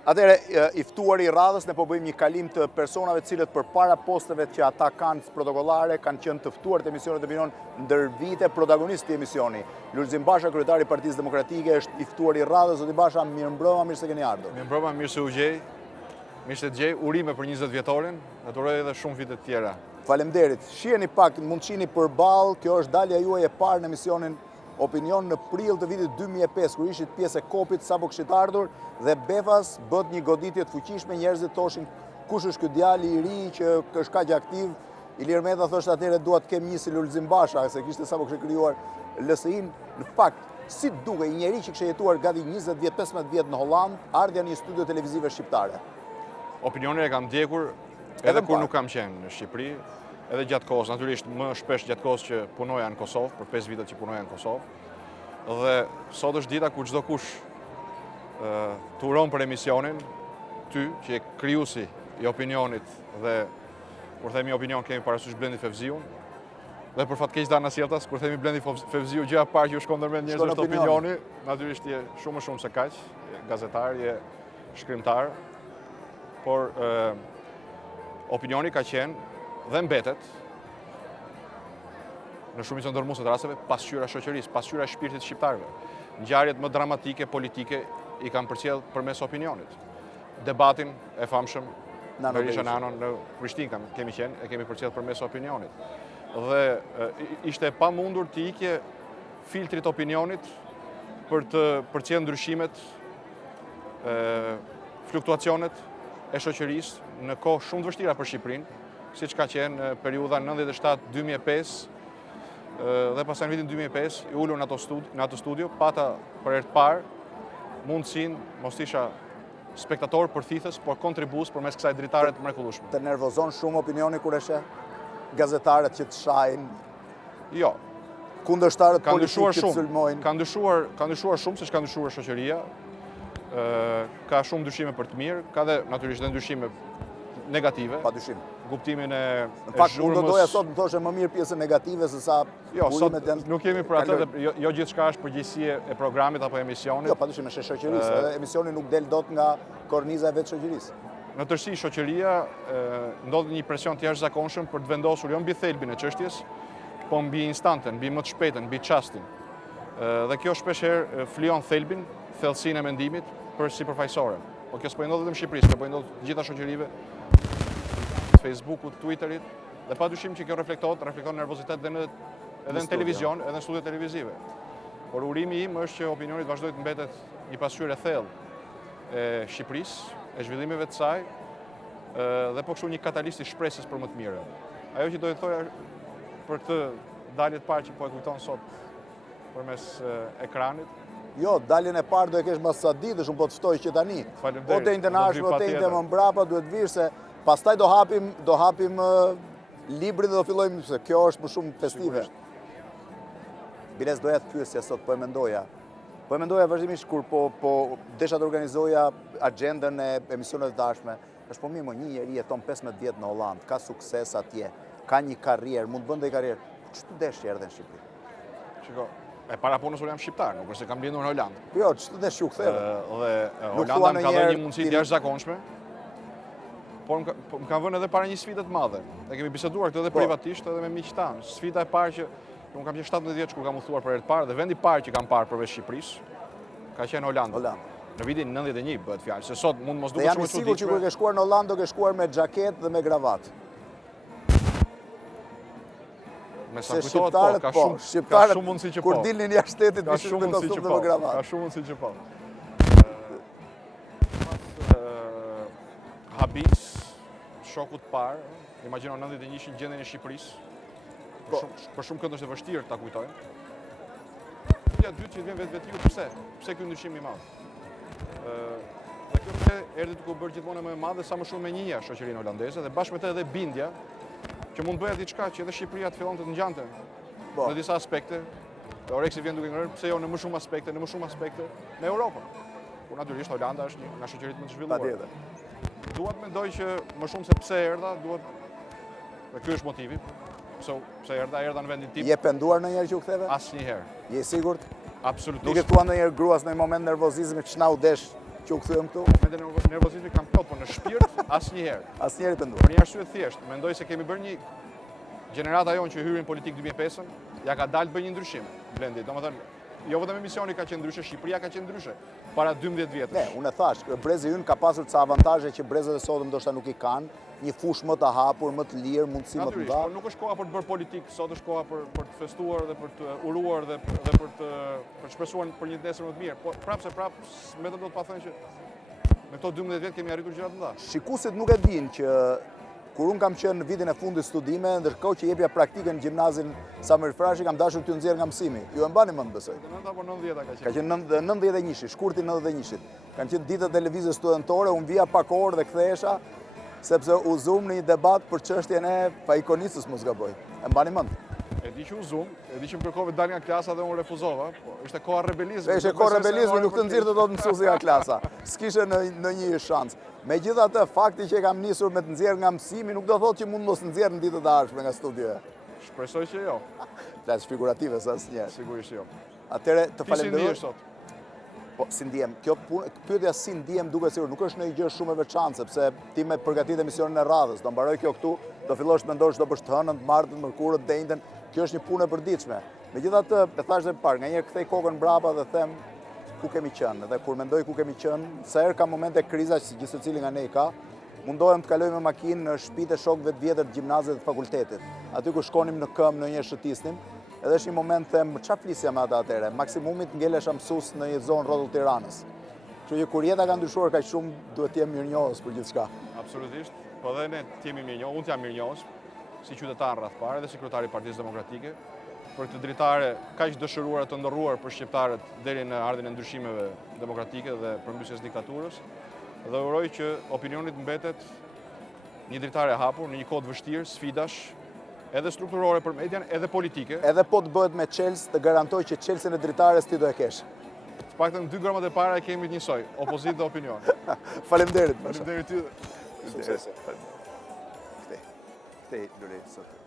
Atëre, i ftuari i radhës, ne po bëjmë një kalim të personave cilët përpara posteve që ata kanë protokollare, kanë qenë të ftuar të emisionit të opinion ndër vite protagonistë të emisioni. Lulzim Basha, kryetari i Partisë Demokratike, është i ftuar i radhës. Zoti Basha, mirëmbrëma, mirë se keni ardhur. Mirëmbrëma, mirë se u gjej. Mirë se gjej, urime për 20 vjetorin, dhe të uroj edhe shumë vite të tjera. Faleminderit. Shiheni pak, mund të shihni përballë, kjo është dalja juaj e parë në emisionin Opinion në prill të vitit 2005, kur ishit pjesë e kopit sapo kishit ardhur dhe befas bët një goditje të fuqishme, njerëzit thoshin kush është ky djali i ri që është kaq aktiv. Ilir Meta thoshte atëherë dua të kem një si Lulzim Basha, se kishte sapo kishte krijuar LSI-n. Në fakt, si duke një njerëz që kishte jetuar gati 20 vjet, 15 vjet në Holland, ardhja në një studio televizive shqiptare. Opinionin e kam ndjekur edhe kur nuk kam qenë në Shqipëri. Edhe gjatë kohës, natyrisht më shpesh gjatë kohës që punoja në Kosovë, për 5 vitet që punoja në Kosovë. Dhe sot është dita kur çdo kush të uron për emisionin, ty që je krijuesi i opinionit dhe kur themi opinion kemi parasysh Blendi Fevziun. Dhe për fat keq Dana Sjelltas, kur themi Blendi Fevziu, gjëja e parë që u shkon ndërmend njerëzve është opinioni. Natyrisht je shumë më shumë se kaq, je gazetar, je shkrimtar, por opinioni ka qenë dhe mbetet në shumicën dërmuese të rasteve, pasqyra e shoqërisë, pasqyra e shpirtit shqiptarëve. Ngjarjet më dramatike politike i kanë përcjell përmes opinionit. Debatin e famshëm Berisha Nano në Prishtinë kemi qenë, e kemi përcjell përmes opinionit. Dhe ishte e pamundur të ikje filtrit opinionit për të përcjell ndryshimet, fluktuacionet e shoqërisë në kohë shumë të vështira për Shqipërinë, siç ka qenë në periudha 97-2005 dhe pastaj në vitin 2005 i ulur në ato studio, pata për herë të parë mundësinë mos isha spektator përthithës, por kontribues përmes kësaj dritare të mrekullueshme. Të nervozon shumë opinioni kur e sheh gazetarët që të shajnë? Jo. Kundërshtarët politikë që të sulmojnë? Ka ndryshuar shumë, siç ka ndryshuar shoqëria. Ka shumë ndryshime për të mirë, ka dhe natyrisht dhe ndryshime negative. Pa dyshim. Kuptimin e Në fakt, unë do doja sot më thoshe më mirë pjesën negative se sa burimet janë. Nuk jemi për atë dhe jo gjithçka është përgjegjësi e programit apo emisionit. Jo, padyshim është e shoqërisë, edhe emisioni nuk del dot nga korniza e vetë shoqërisë. Në tërësi shoqëria ndodh një presion të jashtëzakonshëm për të vendosur jo mbi thelbin e çështjes, po mbi instantën, mbi më të shpejtën, mbi çastin. Dhe kjo shpeshherë flyon thelbin, thellësinë e mendimit për sipërfaqësore. Po kjo s'po i ndodh vetëm në Shqipëri, po i ndodh gjitha shoqërive, Facebookut, Twitterit, dhe padyshim që kjo reflekton nervozitet edhe në televizion, edhe në studio televizive. Por urimi im është që opinionit vazhdoj të mbetet një pasqyrë e thellë e Shqipërisë, e zhvillimeve të saj, dhe po kështu një katalist i shpresës për më të mirë. Ajo që do të thoja për këtë dalje të parë që po e kujton sot përmes ekranit. Jo, daljen e parë do e kesh mbas sa ditësh, unë po të ftoj që tani. O të ndenashme, o të ndë më mbrapa, duhet virë se pastaj do hapim librin dhe do fillojmë, se kjo është më shumë festive. Bires doja të pyesja sot, po e mendoja. Po e mendoja vazhdimisht kur po desha të organizoja agendën e emisionet të dashme. Është po mirë, një njeri jeton 15 vjet në Hollandë, ka sukses atje, ka një karrierë, mund të bënde i karrierë. Ç'të desh që erdhe në Shqipëri? Shiko, e para punës unë jam shqiptar, nuk është se kam lindur në Hollandë. Jo, ç'të desh që u ktheve? Dhe Holanda më ka dhënë një mundësi të jashtëzakonshme. Por më ka vënë edhe para një sfide të madhe. Ne kemi biseduar këtë edhe privatisht edhe me miqtë tanë. Sfida e parë që unë kam qenë 17 vjeç kur kam udhëtuar për herë të parë dhe vendi i parë që kam parë përveç Shqipërisë ka qenë Holanda. Në vitin 91 bëhet fjalë, se sot mund mos duket shumë e çuditshme. Dhe jam i sigurt që kur ke shkuar në Hollandë do ke shkuar me xhaketë dhe me gravatë. Me sa kujtohet po, ka shumë mundësi që po. Kur dilnin jashtë shtetit dishin me kostum dhe me gravatë. Ka shumë mundësi që po. Habis, shokut parë, imagjino 91-shin gjendjen e Shqipërisë. Për shumë kënd është e vështirë ta kujtojmë. Pyetja e dytë që vjen vetë pse? Pse ky ndryshim i madh? Dhe kjo erdhi duke u bërë gjithmonë më e madhe sa më shumë me njëja shoqërinë holandeze dhe bashkë me të edhe bindja që mund bëja diçka që edhe Shqipëria të fillonte të ngjante në disa aspekte. Oreksi vjen duke ngërë, pse jo në më shumë aspekte në Europë. Por natyrisht Holanda është një nga shoqëritë më të zhvilluara. Duhet mendoj që më shumë se pse erdha, dhe ky është motivi. Pse erdha në vendin tim. Je penduar ndonjëherë që u ktheve? Asnjëherë. Je sigurt? Absolutisht. Nuk e thua ndonjëherë gruas në një moment nervozizmi që na u desh që u kthyem këtu? Momente nervozizmi kam plot, por në shpirt asnjëherë. Asnjëherë penduar. Për një arsye thjesht, mendoj se kemi bërë një gjenerata jonë që hyrin politik 2005-ën, ja ka dalë bëj një ndryshim. Blendi, domethënë, jo vetëm emisioni ka qenë ndryshe, Shqipëria ka qenë ndryshe para 12 vjetësh. Ne, unë e thash, brezi ynë ka pasur ca avantazhe që brezët e sotëm ndoshta nuk i kanë, një fush më të hapur, më të lirë, mundësi më të mëdha. Por nuk është koha për të bërë politikë, sot është koha për të festuar dhe për të uruar dhe për të shpresuar për një nesër më të mirë. Po prapse vetëm do të pa thënë që me këto 12 vjet kemi arritur gjëra të mëdha. Shikuesit nuk e dinë që kur unë kam qenë në vitin e fundit studime, ndërkohë që jepja praktikën në gjimnazin Samir Frashi, kam dashur t'ju nxjerr nga mësimi. Ju e mbani mend besoj. 9 apo 90 ka qenë. Ka qenë 91-shi, shkurti 91-shit. Kanë qenë ditët e lëvizjes studentore, unë vija pak orë dhe kthehesha sepse u zum në një debat për çështjen e paikonicës, mos gaboj. E mbani mend. E di që u zum, e di që më kërkove dal nga klasa dhe unë refuzova, po ishte koha rebelizmi. Ishte koha rebelizmi, nuk të nxirrte dot mësuesi nga klasa. S'kishe në një shans. Megjithatë, fakti që kam nisur me të nxjerr nga mësimi nuk do thotë që mund mos nxjerr në ditët e ardhshme nga studioja. Shpresoj që jo. Flas figurative sa asnjëherë. Sigurisht jo. Atëre të falenderoj. Si ndihesh sot? Po, si ndihem. Kjo pyetja si ndihem duket sikur nuk është ndonjë gjë shumë e veçantë, sepse ti me përgatit emisionin e radhës, do mbaroj kjo këtu, do fillosh të mendosh do bësh të hënën, të martën, mërkurën, të denjtën, Kjo është një punë e përditshme. Megjithatë, e thash dhe parë, nganjëherë kthej kokën mbrapa dhe them ku kemi qenë. Dhe kur mendoj ku kemi qenë, sa herë ka momente kriza që gjithë secili nga ne ka, mundohem të kaloj me makinë në shtëpitë e shokëve të vjetër të gjimnazit dhe fakultetit. Aty ku shkonim në këmbë, në një shëtisnim, edhe është një moment them, çfarë flisja me ata atëherë? Maksimumit ngelesha mësues në një zonë rrotull Tiranës. Kështu që kur jeta ka ndryshuar kaq shumë, duhet të jem mirënjohës për gjithçka. Absolutisht. Po dhe ne jemi mirënjohës, unë jam mirënjohës si qytetar rreth parë dhe sekretari i Partisë Demokratike për këtë dritare kaq dëshiruar të ndërruar për shqiptarët deri në ardhin e ndryshimeve demokratike dhe përmbysjes diktaturës. Dhe uroj që opinionit mbetet një dritare e hapur në një kohë të vështirë, sfidash edhe strukturore për median, edhe politike. Edhe po të bëhet me Chelsea, të garantoj që Chelsea-n e dritares ti do e kesh. Të paktën 2 gramat e para e kemi të njësoj, opozitë dhe opinion. Faleminderit. Faleminderit ty. Suksese. Kthej Lori sot.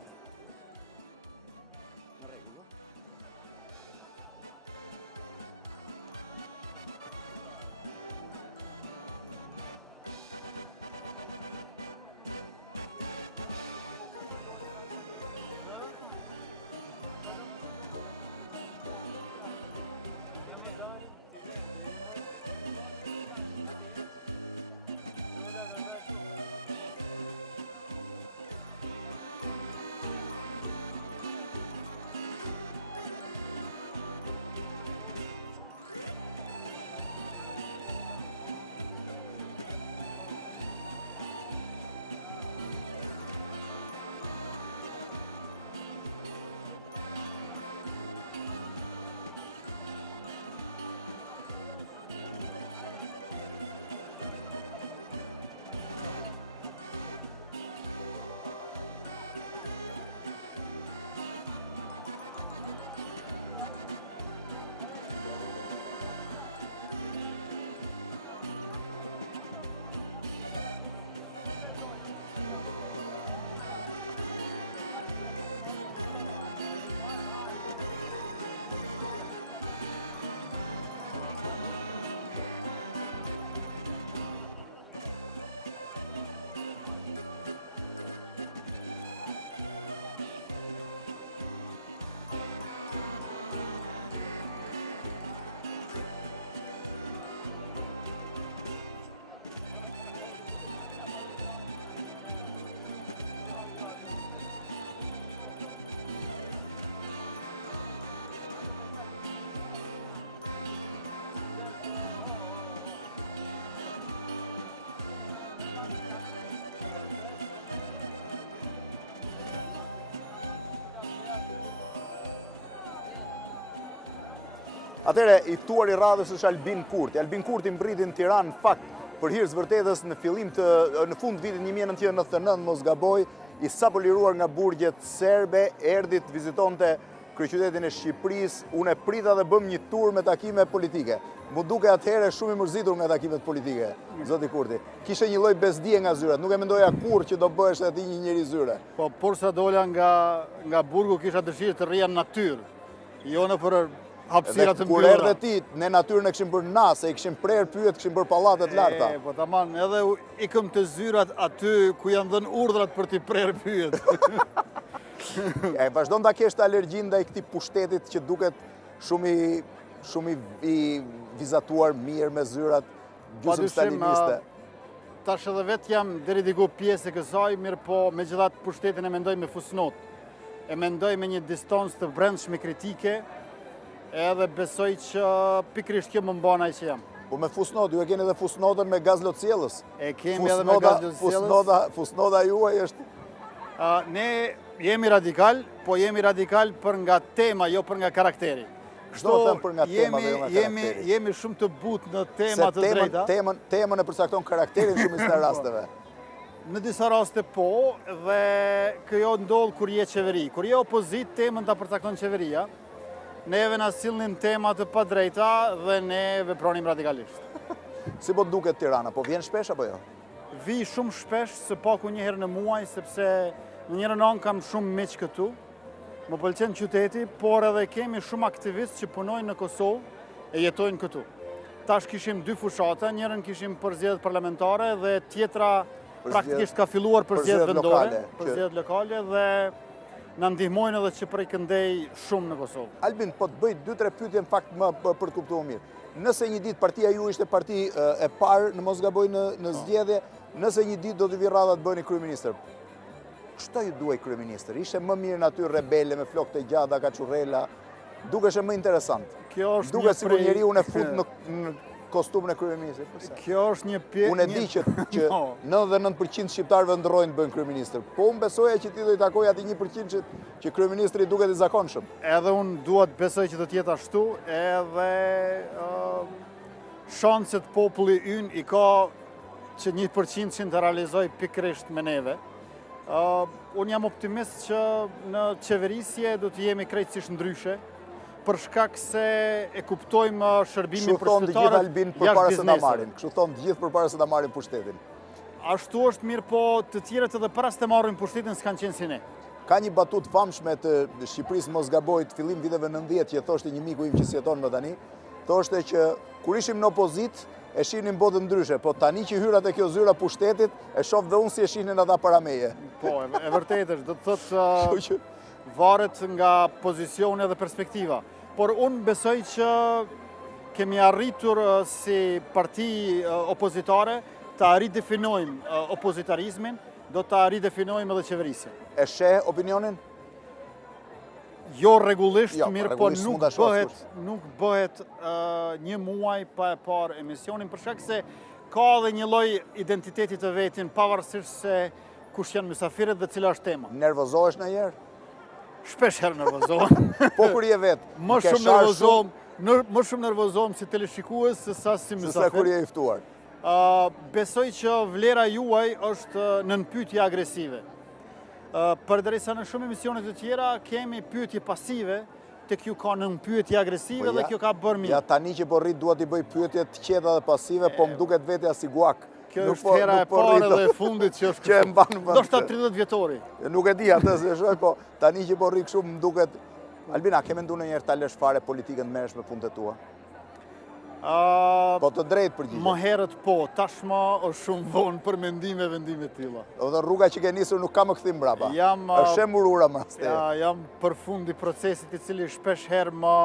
Atere, i ftuar i radhës është Albin Kurti. Albin Kurti mbriti në Tiranë, fakt, për hir vërtetës në fund vitit 1999, mos gaboj, i sapo liruar nga burgjet serbe, erdhi të vizitonte kryeqytetin e Shqipërisë. Unë e prita dhe bëm një tur me takime politike. Mu duke atëherë shumë i mërzitur nga takimet politike, zoti Kurti. Kishe një lloj besdie nga zyrat, nuk e mendoja kurrë që do bëhesh aty një njeri zyre. Po, por sa dola nga burgu kisha dëshirë të rria në natyrë, jo në për hapësirat të mbyllura. Kur erdhe ti, ne natyrën e kishim bërë nase, i kishim prerë pyet, kishim bërë pallatet larta. Po tamam, edhe ikëm të zyrat aty ku janë dhënë urdhrat për t'i prerë pyet. Vazhdon ta kesh të alergjin ndaj këtij pushtetit që duket shumë i vizatuar mirë me zyrat gjysmë staliniste. Tash edhe vetë jam deri diku pjesë e kësaj, mirë po megjithatë pushtetin e mendoj me fusnot. E mendoj me një distancë të brendshme kritike, edhe besoj që pikrisht kjo më mban ai që jam. Po me fusnot, ju e keni edhe fusnotën me gaz lotësielës. E kemi edhe me gaz lotësielës. Fusnota juaj është... Ne jemi radikal, po jemi radikal për nga tema, jo për nga karakteri. Kështu për nga tema dhe nga karakteri. Jemi shumë të butë në tema të drejta. Temën e përcakton karakterin shumë në rasteve. Në disa raste po, dhe kjo ndodh kur je qeveri. Kur je opozit, temën ta përcakton qeveria. Neve na sillnin tema të padrejta dhe ne vepronim radikalisht. Si po duket Tirana, po vjen shpesh apo jo? Vi shumë shpesh, së paku një herë në muaj, sepse në njërën anë kam shumë miq këtu. Më pëlqen qyteti, por edhe kemi shumë aktivistë që punojnë në Kosovë e jetojnë këtu. Tash kishim 2 fushata, njërën kishim për zgjedhjet parlamentare dhe tjetra praktikisht ka filluar për zgjedhjet vendore, për zgjedhjet lokale dhe në ndihmojnë edhe që prej këndej shumë në Kosovë. Albin, po të bëj 2-3 pyetje në fakt më për të kuptuar mirë. Nëse një ditë partia ju ishte parti e parë në mos gaboj në zgjedhje, nëse një ditë do të vi radha të bëni kryeministër. Ç'to ju duaj kryeministër? Ishte më mirë natyrë rebele me flokë të gjata, kaçurrela, dukesh më interesant. Duket sikur njeriu e fut në kostumin e kryeministrit. Kjo është një pjesë. Unë e di që 99% shqiptarëve ndrojnë të bëjnë kryeministër. Po unë besoja që ti do i takoj atij 1% që kryeministri duket i zakonshëm. Edhe unë dua të besoj që do të jetë ashtu, edhe shanset populli ynë i ka që 1% që të realizoj pikërisht me neve. Unë jam optimist që në qeverisje do të jemi krejtësisht ndryshe, për shkak se e kuptojmë shërbimin për qytetarët jashtë biznesit. Kështu thonë gjithë përpara se ta marrin pushtetin. Ashtu është mirë, po të tjerët edhe para se të marrin pushtetin s'kan qenë si ne. Ka një batutë famshme të Shqipërisë mos gaboj të fillim viteve 90 që thoshte një miku im që si jeton më tani, thoshte që kur ishim në opozitë e shihnim botën ndryshe, po tani që hyra te kjo zyra pushtetit e shoh dhe unë si e shihnin ata para meje. Po, e vërtetë është, do të thotë varet nga pozicione dhe perspektiva. Por unë besoj që kemi arritur si parti opozitare të ridefinojmë opozitarizmin, do të ridefinojmë edhe qeverisje. E sheh opinionin? Jo rregullisht, mirë, po nuk bëhet një muaj pa e parë emisionin, për shkak se ka edhe një lloj identiteti të vetin, pavarësisht se kush janë mysafirët dhe cila është tema. Nervozohesh ndonjëherë? Shpesh herë nervozohem. Po kur je vet? Më shumë nervozohem si teleshikues se sa si mysafir. Se sa kur je i ftuar. Besoj që vlera juaj është nën pyetje agresive. Përderisa në shumë emisione të tjera kemi pyetje pasive, tek ju ka nën pyetje agresive dhe kjo ka bërë mirë. Ja tani që po rrit dua t'i bëj pyetje të qeta dhe pasive, po më duket vetja si guak. Kjo është hera e parë dhe e fundit që është kështu. Do shta 30 vjetori. Nuk e di atë se shoj, po tani që po rri kështu më duket. Albina, ke menduar ndonjëherë ta lësh fare politikën të merresh me punët tua? Po të drejtë përgjigje. Më herët po, tashmë është shumë vonë për mendime vendime të tilla. Dhe rruga që ke nisur nuk ka më kthim mbrapa. Është shemurura më së Ja, jam për fundi procesit i cili shpesh herë më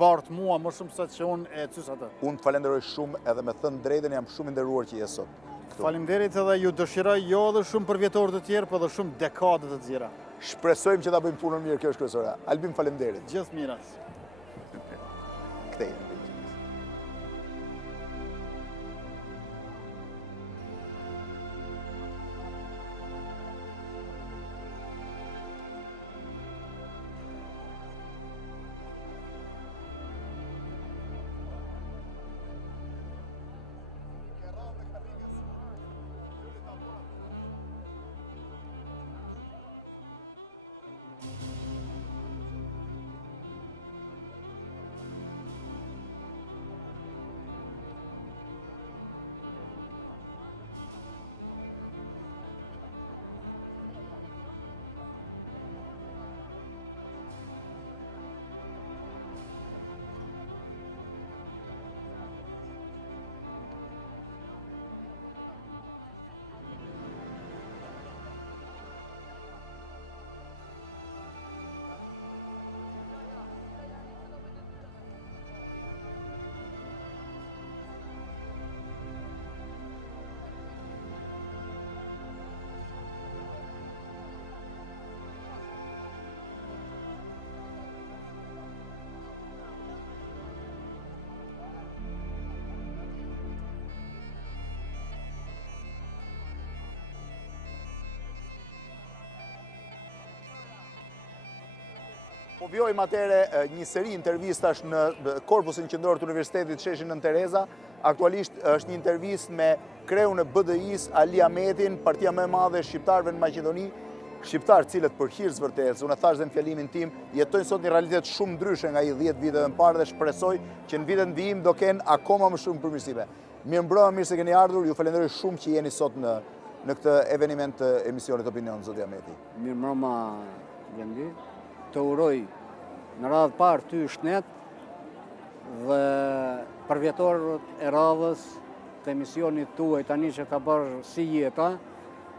bart mua më shumë sa që unë e cys atë. Unë të falenderoj shumë edhe me thënë drejtën jam shumë i nderuar që je sot. Faleminderit edhe ju dëshiroj jo edhe shumë për vjetorë të tjerë, por edhe shumë dekade të tjera. Shpresojmë që ta bëjmë punën mirë, kjo është kryesore. Albin, faleminderit. Gjithë miras. Kthej. Po vjojmë atere një seri intervistash në Korpusin qendror të Universitetit sheshin Nën Tereza. Aktualisht është një intervist me kreun e BDI-s Ali Ahmetin, partia më e madhe shqiptarëve në Maqedoni, shqiptarë cilët për hir vërtet, unë thash dhe në fjalimin tim, jetojnë sot një realitet shumë ndryshe nga i 10 viteve më parë dhe shpresoj që në vitet në vijim do kenë akoma më shumë përmirësime. Mbremja, mirë se keni ardhur, ju falenderoj shumë që jeni sot në këtë eveniment të emisionit Opinion, zoti Ahmeti. Mbremja, Gjendi. Të uroj në radhë parë ty shnet dhe për vjetorët e radhës të emisionit tuaj tani që ka bërë si jeta,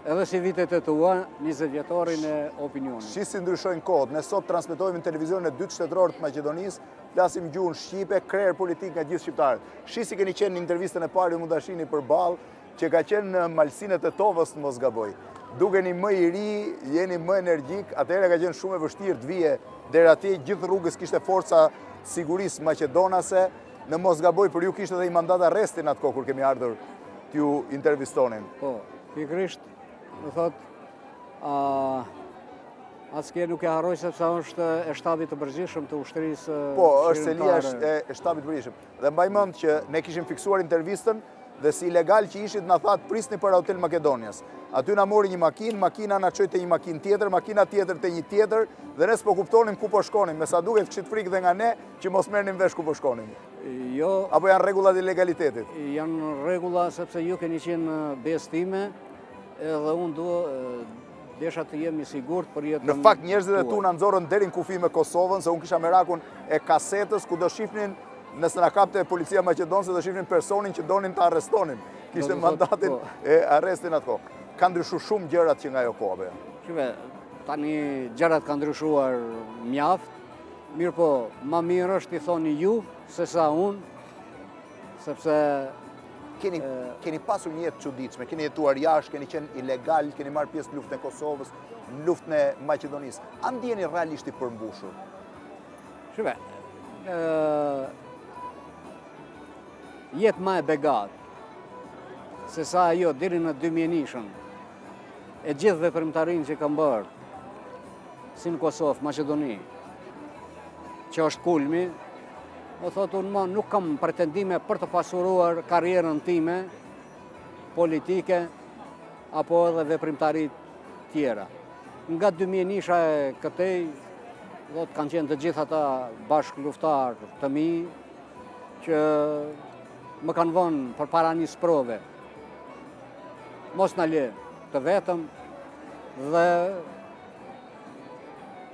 edhe si vitet e tua, 20 vjetorin e opinionit. Shisi ndryshojnë kohët. Ne sot transmetojmë në televizionin e dytë shtetëror të Maqedonisë, flasim gjuhën shqipe, krerë politik nga gjithë shqiptarët. Shisi keni qenë në intervistën e parë, ju mund ta shihni përballë, që ka qenë në malsinet e Tovës, në mos gaboj. Dukeni më i ri, jeni më energjik, atëherë ka qenë shumë e vështirë të vije deri atje, gjithë rrugës kishte forca sigurisë maqedonase, në mos gaboj, për ju kishte edhe i mandat arresti në atë kohë kur kemi ardhur t'ju intervistonin. Po, pikërisht, më thot, atëske nuk e harroj sepse është e shtabit të përgjithshëm të ushtrisë. Po, është selia e shtabit të përgjithshëm. Dhe mbaj mend që ne kishim fiksuar intervistën dhe si ilegal që ishit na thatë prisni për Hotel Makedonias. Aty na mori një makinë, makina na çoi te një makinë tjetër, makina tjetër te një tjetër, dhe ne s'po kuptonim ku po shkonim. Me sa duket kishit frikë dhe nga ne që mos merrnim vesh ku po shkonim. Jo. Apo janë rregullat e legalitetit? Janë rregulla sepse ju keni qenë besë time, edhe unë desha të jem i sigurt për jetën. Në fakt njerëzit e tu na nxorën deri në kufi me Kosovën, se unë kisha merakun e kasetës ku do shifnin nëse na kapte policia maqedonse do shifnin personin që donin të arrestonin. Kishte mandatin e arrestin atë kohë. Ka ndryshuar shumë gjërat që nga ajo kohë. Shqipe, tani gjërat kanë ndryshuar mjaft, mirë po, ma mirë është i thoni ju, se sa unë, sepse... Keni pasur një jetë çuditshme, keni jetuar jashtë, keni qenë ilegal, keni marrë pjesë në luftën e Kosovës, në luftën e Maqedonisë. A ndjeni realisht i përmbushur? Shqipe, jetë ma e begat, se sa ajo deri në 2001-shën, e gjithë veprimtarin që kam bërë, si në Kosovë, Maqedoni, që është kulmi, më thotë unë nuk kam pretendime për të pasuruar karrierën time, politike, apo edhe veprimtarit tjera. Nga 2001-sha e këtej, kanë qenë të gjithë ata bashkë luftarë të mi, që më kanë vënë për para një sprove. Mos në le të vetëm dhe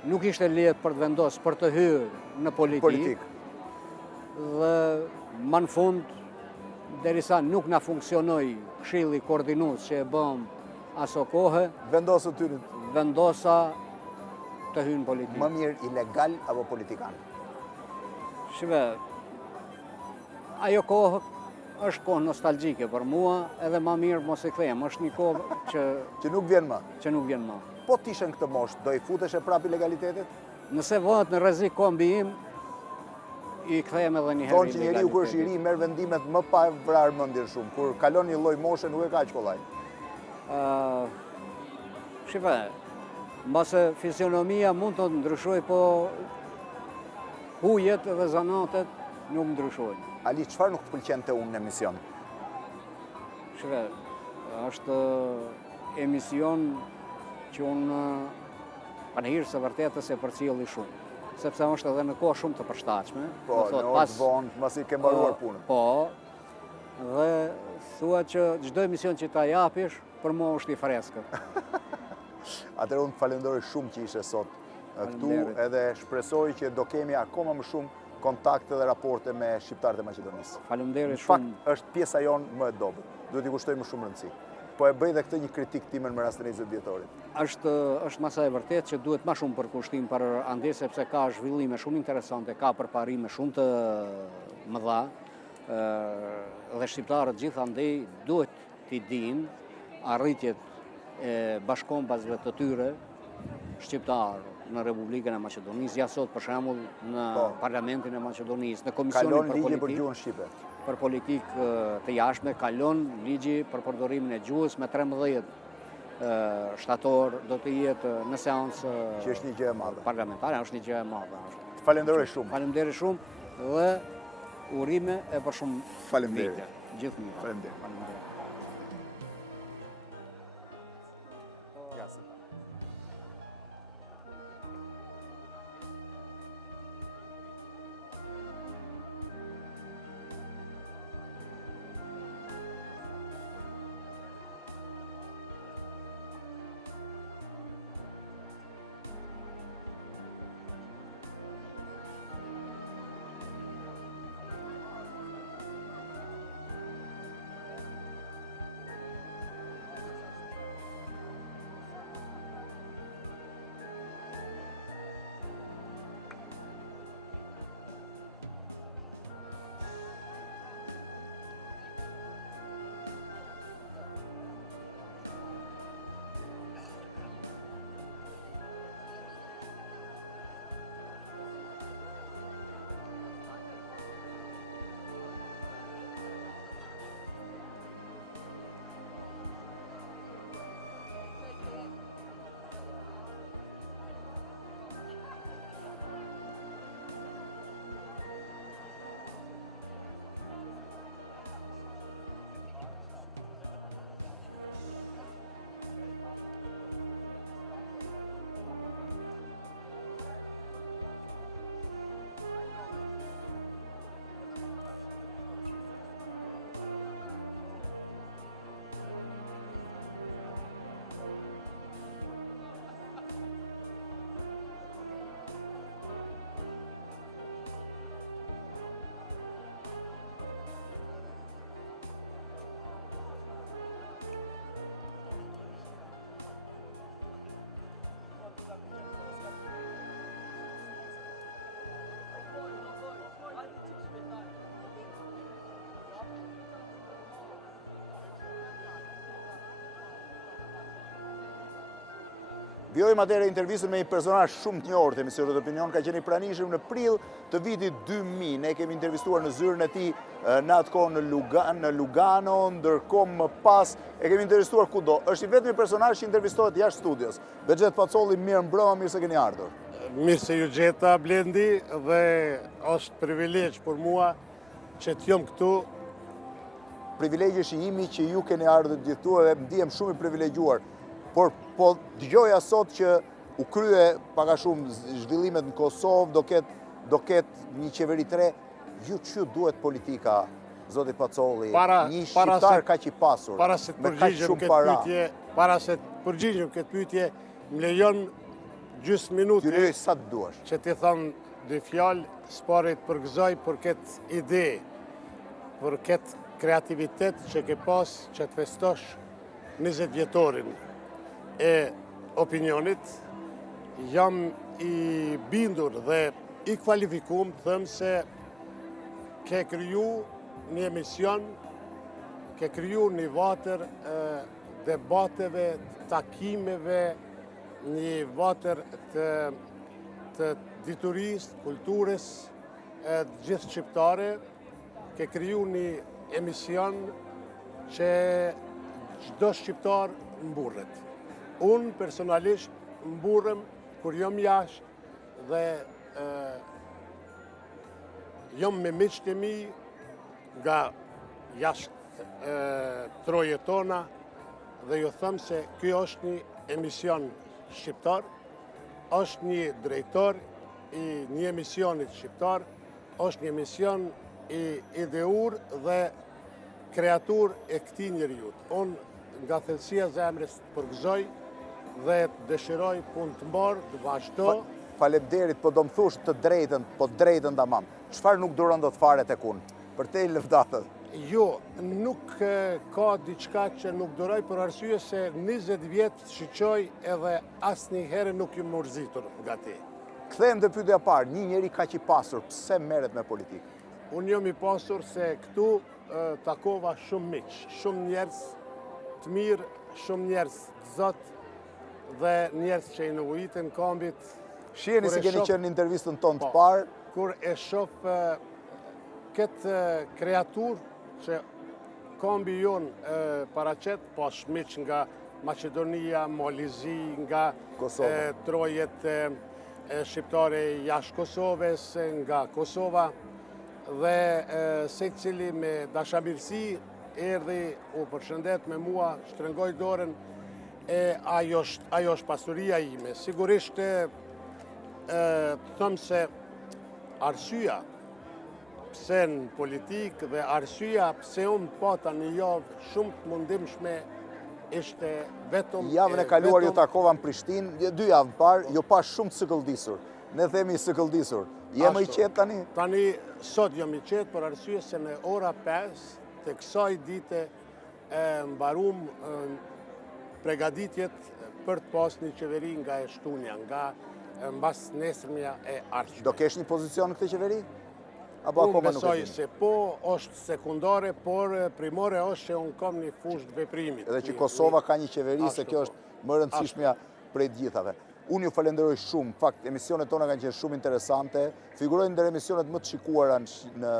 nuk ishte lehtë për të vendosur për të hyrë në politikë. Dhe më në fund, derisa nuk na funksionoi këshilli koordinues që e bëm aso kohë, vendosa të hyjë në politikë. Më mirë ilegal apo politikan? Shive, ajo kohë është kohë nostalgjike për mua, edhe ma mirë mos e kthehem, është një kohë që nuk vjen më. Që nuk vjen më. Po t'ishen këtë moshë, do i futesh e prap ilegalitetit? Nëse vëhet në rrezik kombi im, i kthehem edhe një herë ilegalitetit. Thonë që njeriu kur është i ri merr vendimet më pa vrarë mendjen shumë, kur kalon një lloj moshe nuk e ka aq kollaj. Shive, mbase fizionomia mund të ndryshoj, po hujet dhe zanatet nuk ndryshojnë. Ali, çfarë nuk të pëlqen te unë në emision? Shive, është emision që unë panehirë se vërtetës e përcjelli shumë, sepse është edhe në kohë shumë të përshtatshme. Po, në orë të vonë, pasi ke mbaruar punën. Po, dhe thua që çdo emision që ta japish, për mua është i freskët. Atëherë unë të falenderoj shumë që ishe sot këtu, edhe shpresoj që do kemi akoma më shumë kontakte dhe raporte me shqiptarët e Maqedonisë. Faleminderit shumë. Në fakt, është pjesa jonë më e dobët. Duhet i kushtojmë më shumë rëndësi. Po e bëj dhe këtë një kritik timen me rastin e 20 vjetorit. Është masa e vërtet që duhet më shumë përkushtim për ande, sepse ka zhvillime shumë interesante, ka përparime shumë të mëdha, dhe shqiptarët gjithandej duhet t'i dinë arritjet e bashkombasve të tyre shqiptarë në Republikën e Maqedonisë, ja sot për shembull në Parlamentin e Maqedonisë, në Komisionin për politikë të jashtme, kalon ligji për përdorimin e gjuhës me 13 shtator do të jetë në seancë që është një gjë e madhe. Parlamentare, është një gjë e madhe. Falenderoj shumë. Falenderoj shumë dhe urime e për shumë vite. Faleminderit. Gjithë mirë. Faleminderit. Vjojmë atëre intervistën me një personazh shumë të njohur të emisionit Opinion, ka qenë i pranishëm në prill të vitit 2000. Ne kemi intervistuar në zyrën e tij në atë kohë në Lugano, ndërkohë më pas e kemi intervistuar kudo. Është i vetmi personazh që intervistohet jashtë studios. Bexhet Pacolli, Mbremja, mirë se keni ardhur. Mirë se ju gjeta, Blendi, dhe është privilegj për mua që të jam këtu. Privilegji është i imi që ju keni ardhur të gjithu dhe ndihem shumë i privilegjuar. Por po dëgjoja sot që u krye paka shumë zhvillimet në Kosovë, do ketë një qeveri të re. Ju që duhet politika, zoti Pacolli, një shqiptar kaq i pasur, me kaq shumë para? Para se të përgjigjem këtë pyetje, më lejon gjysmë minutë. Ty lejoj sa të duash. Që ti thonë dy fjalë, s'pari të përgëzoj për këtë ide, për këtë kreativitet që ke pas që të festosh 20 vjetorin e Opinionit. Jam i bindur dhe i kvalifikuar të them se ke kriju një emision, ke kriju një vatër debateve, takimeve, një vatër të diturisë, kulturës, gjithë shqiptare, ke kriju një emision që çdo shqiptar mburret. Unë personalisht mburrem kur jam jashtë dhe jam me miqtë e mi nga jashtë troje tona dhe ju them se kjo është një emision shqiptar, është një drejtor i një emisionit shqiptar, është një emision i ideur dhe kreatur e këtij njeriut. Unë nga thellësia e zemrës përgëzoj dhe dëshiroj punë të mbarë, të vazhdo. Faleminderit, po do më thush të drejtën, po drejtën tamam. Çfarë nuk duron do të fare tek unë? Për te lëvdatët. Jo, nuk ka diçka që nuk duroj për arsye se 20 vjetë shiqoj edhe asnjëherë nuk ju mërzitur nga ti. Kthehem te pyetja e parë, një njeri kaq i pasur, pse merret me politikë? Unë jam i pasur se këtu takova shumë miq, shumë njerëz të mirë, shumë njerëz të zot dhe njerëz që i nevojitën kombit. Shiheni se keni qenë në intervistën tonë të parë. Kur e shoh këtë kreatur që kombi jonë paraqet, pas miq nga Maqedonia, Malizi, nga trojet shqiptare jashtë Kosovës, nga Kosova, dhe secili me dashamirësi erdhi u përshëndet me mua, shtrëngoi dorën, e ajo është pasuria ime. Sigurisht them se arsyeja pse në politikë dhe arsyeja pse unë pata një javë shumë të mundimshme ishte vetëm... Javën e kaluar ju takova në Prishtinë, 2 javë parë, ju pa shumë të sëkëldisur. Ne themi i sëkëldisur. Jemi i qetë tani? Tani, sot jam i qetë, për arsye se në ora 5 të kësaj dite mbarum pregaditjet për të pas një qeveri nga e shtunja, nga mbas nesërmja e ardhshme. Do kesh një pozicion në këtë qeveri? Unë besoj se po, është sekundare, por primore është që unë kam një fushë të veprimit. Edhe që Kosova ka një qeveri, se kjo është më rëndësishmja prej gjithave. Unë ju falenderoj shumë, fakt, emisionet tona kanë qenë shumë interesante, figurojnë ndër emisionet më të shikuara në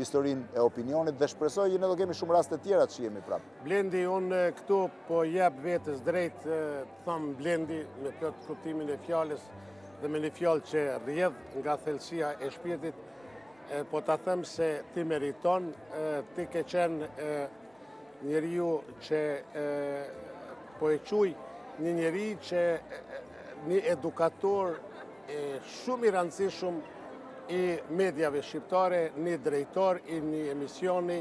historinë e Opinionit dhe shpresoj që ne do kemi shumë raste tjera të shihemi prapë. Blendi, unë këtu po jep vetës drejt, thëmë Blendi, me plot kuptimin e fjalës dhe me një fjalë që rrjedh nga thellësia e shpirtit, po ta them se ti meriton, ti ke qenë njeriu që po e quj një njeri që një edukator shumë i rëndësishëm i mediave shqiptare, një drejtor i një emisioni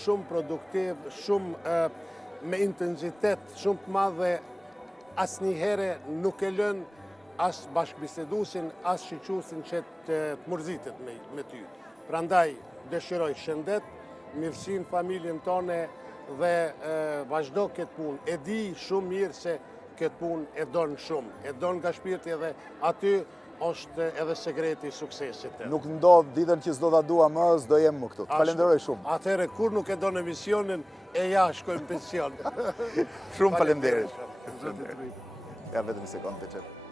shumë produktiv, shumë me intensitet, shumë të madhe, asnjëherë nuk e lën as bashkëbisedusin, as shiqusin që të mërzitet me ty. Prandaj, dëshiroj shëndet, mirësinë familjen tone dhe vazhdo këtë punë. E di shumë mirë se këtë punë e donë shumë, e donë nga shpirti edhe aty është edhe sekreti i suksesit. Nuk ndodh ditën që s'do ta dua më, s'do jem më këtu. Falenderoj shumë. Atëherë kur nuk e donë emisionin, e ja shkojmë pension. Shumë falenderit. Ja, vetëm një sekundë të qëtë.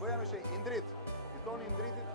Bëja me shenjë, indrit. I thoni indritit.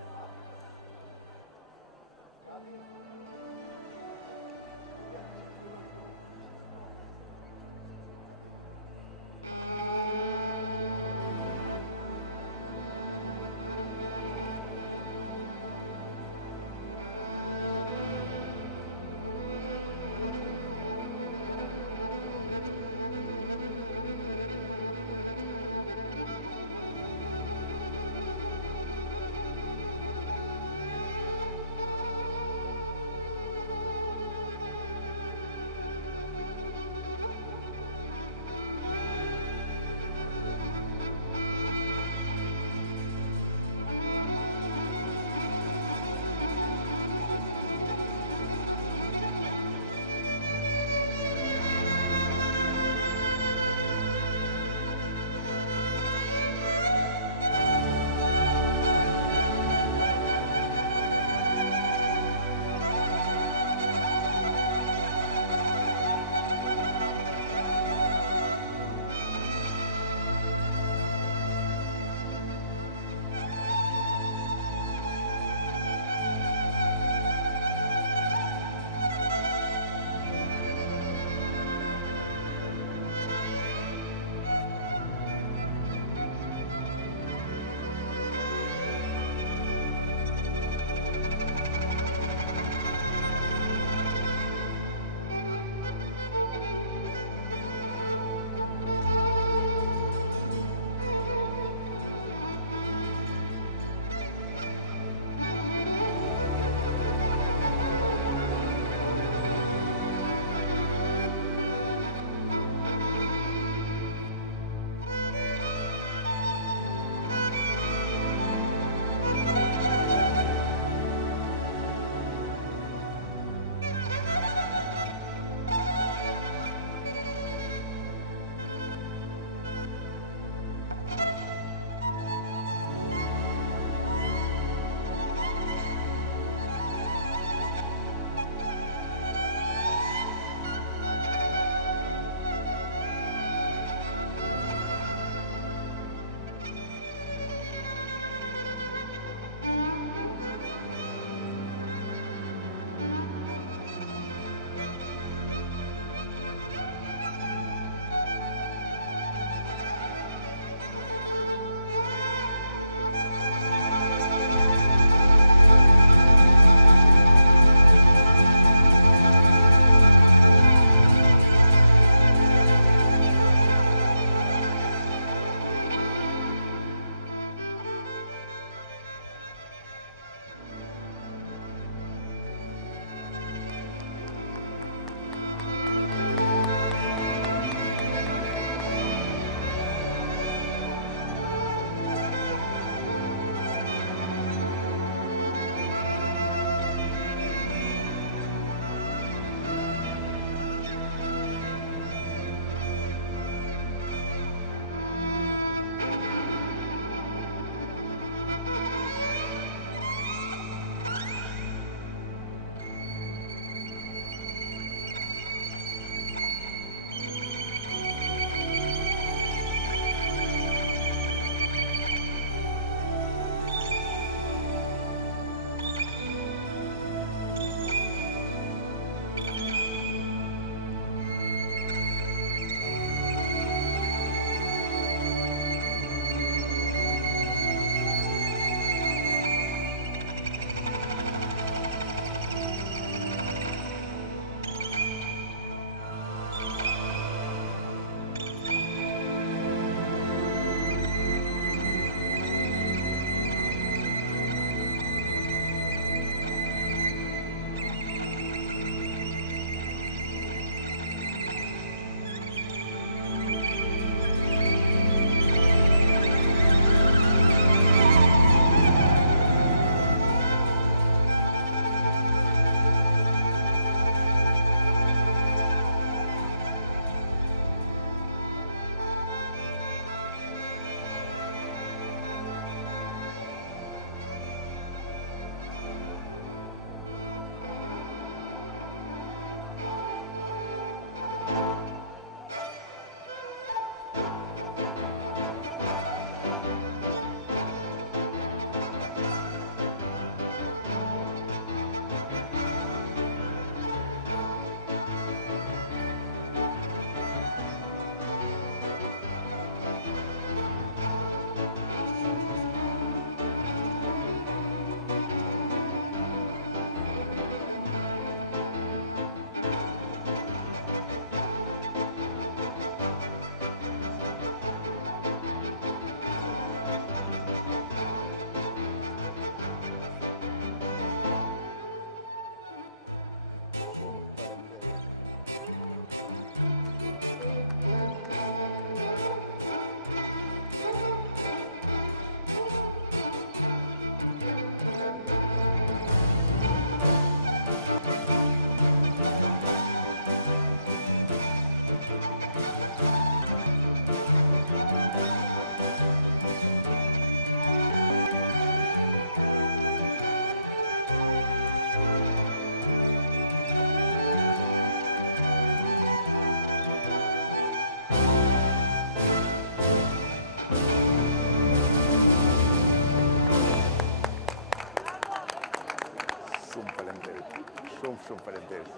Shumë faleminderit.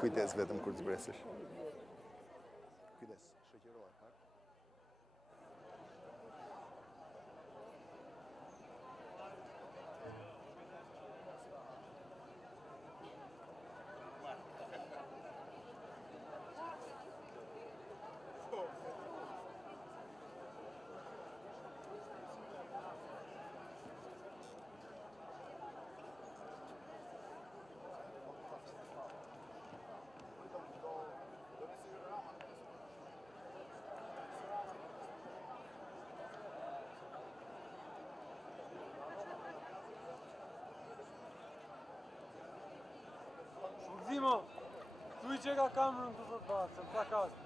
Kujdes vetëm kur zbresësh. Kujdes, shoqërohet pak. Zimo, tu I që ka kamerën të përbatë, më ta kasë.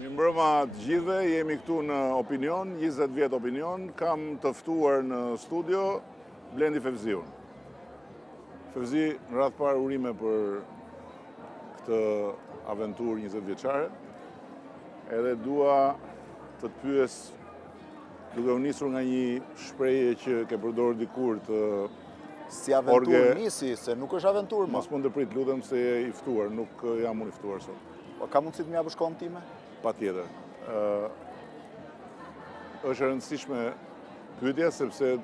Mbrëma të gjithëve, jemi këtu në Opinion, 20 vjet Opinion, kam të ftuar në studio Blendi Fevziun. Fevzi, në radhë parë urime për këtë aventurë 20 vjeçare, edhe dua të të pyes, duke u nisur nga një shprehje që ke përdorur dikur të Si aventurë nisi, se nuk është aventurë më. Mos mund të prit, lutem, se je I ftuar, nuk jam unë I ftuar sot. Po ka mundësi të më japësh kohën time? Patjetër. Është e rëndësishme pyetja sepse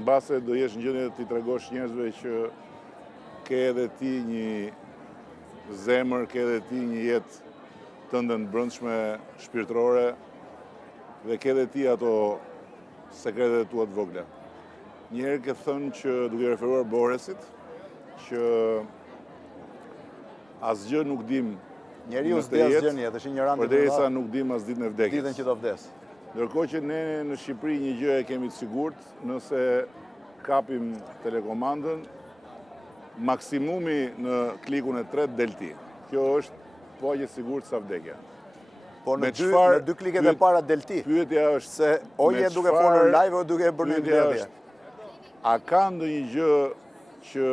mbase do jesh në gjendje të I tregosh njerëzve që ke edhe ti një zemër, ke edhe ti një jetë tënde të brendshme shpirtërore dhe ke edhe ti ato sekretet tua të vogla. Njëherë ke thënë që duke referuar Boresit që asgjë nuk dim Njeriu s'di asgjë njetë, është ignorant I përderisa nuk dim as ditën e vdekjes. Ditën që do vdes. Ndërkohë që ne në Shqipëri një gjë e kemi të sigurt, nëse kapim telekomandën, maksimumi në klikun e 3 del ti. Kjo është paqe sigurt sa vdekja. Po në dy kliket e para del ti. Pyetja është se o je duke folur live o duke bërë një mbledhje. A ka ndonjë gjë që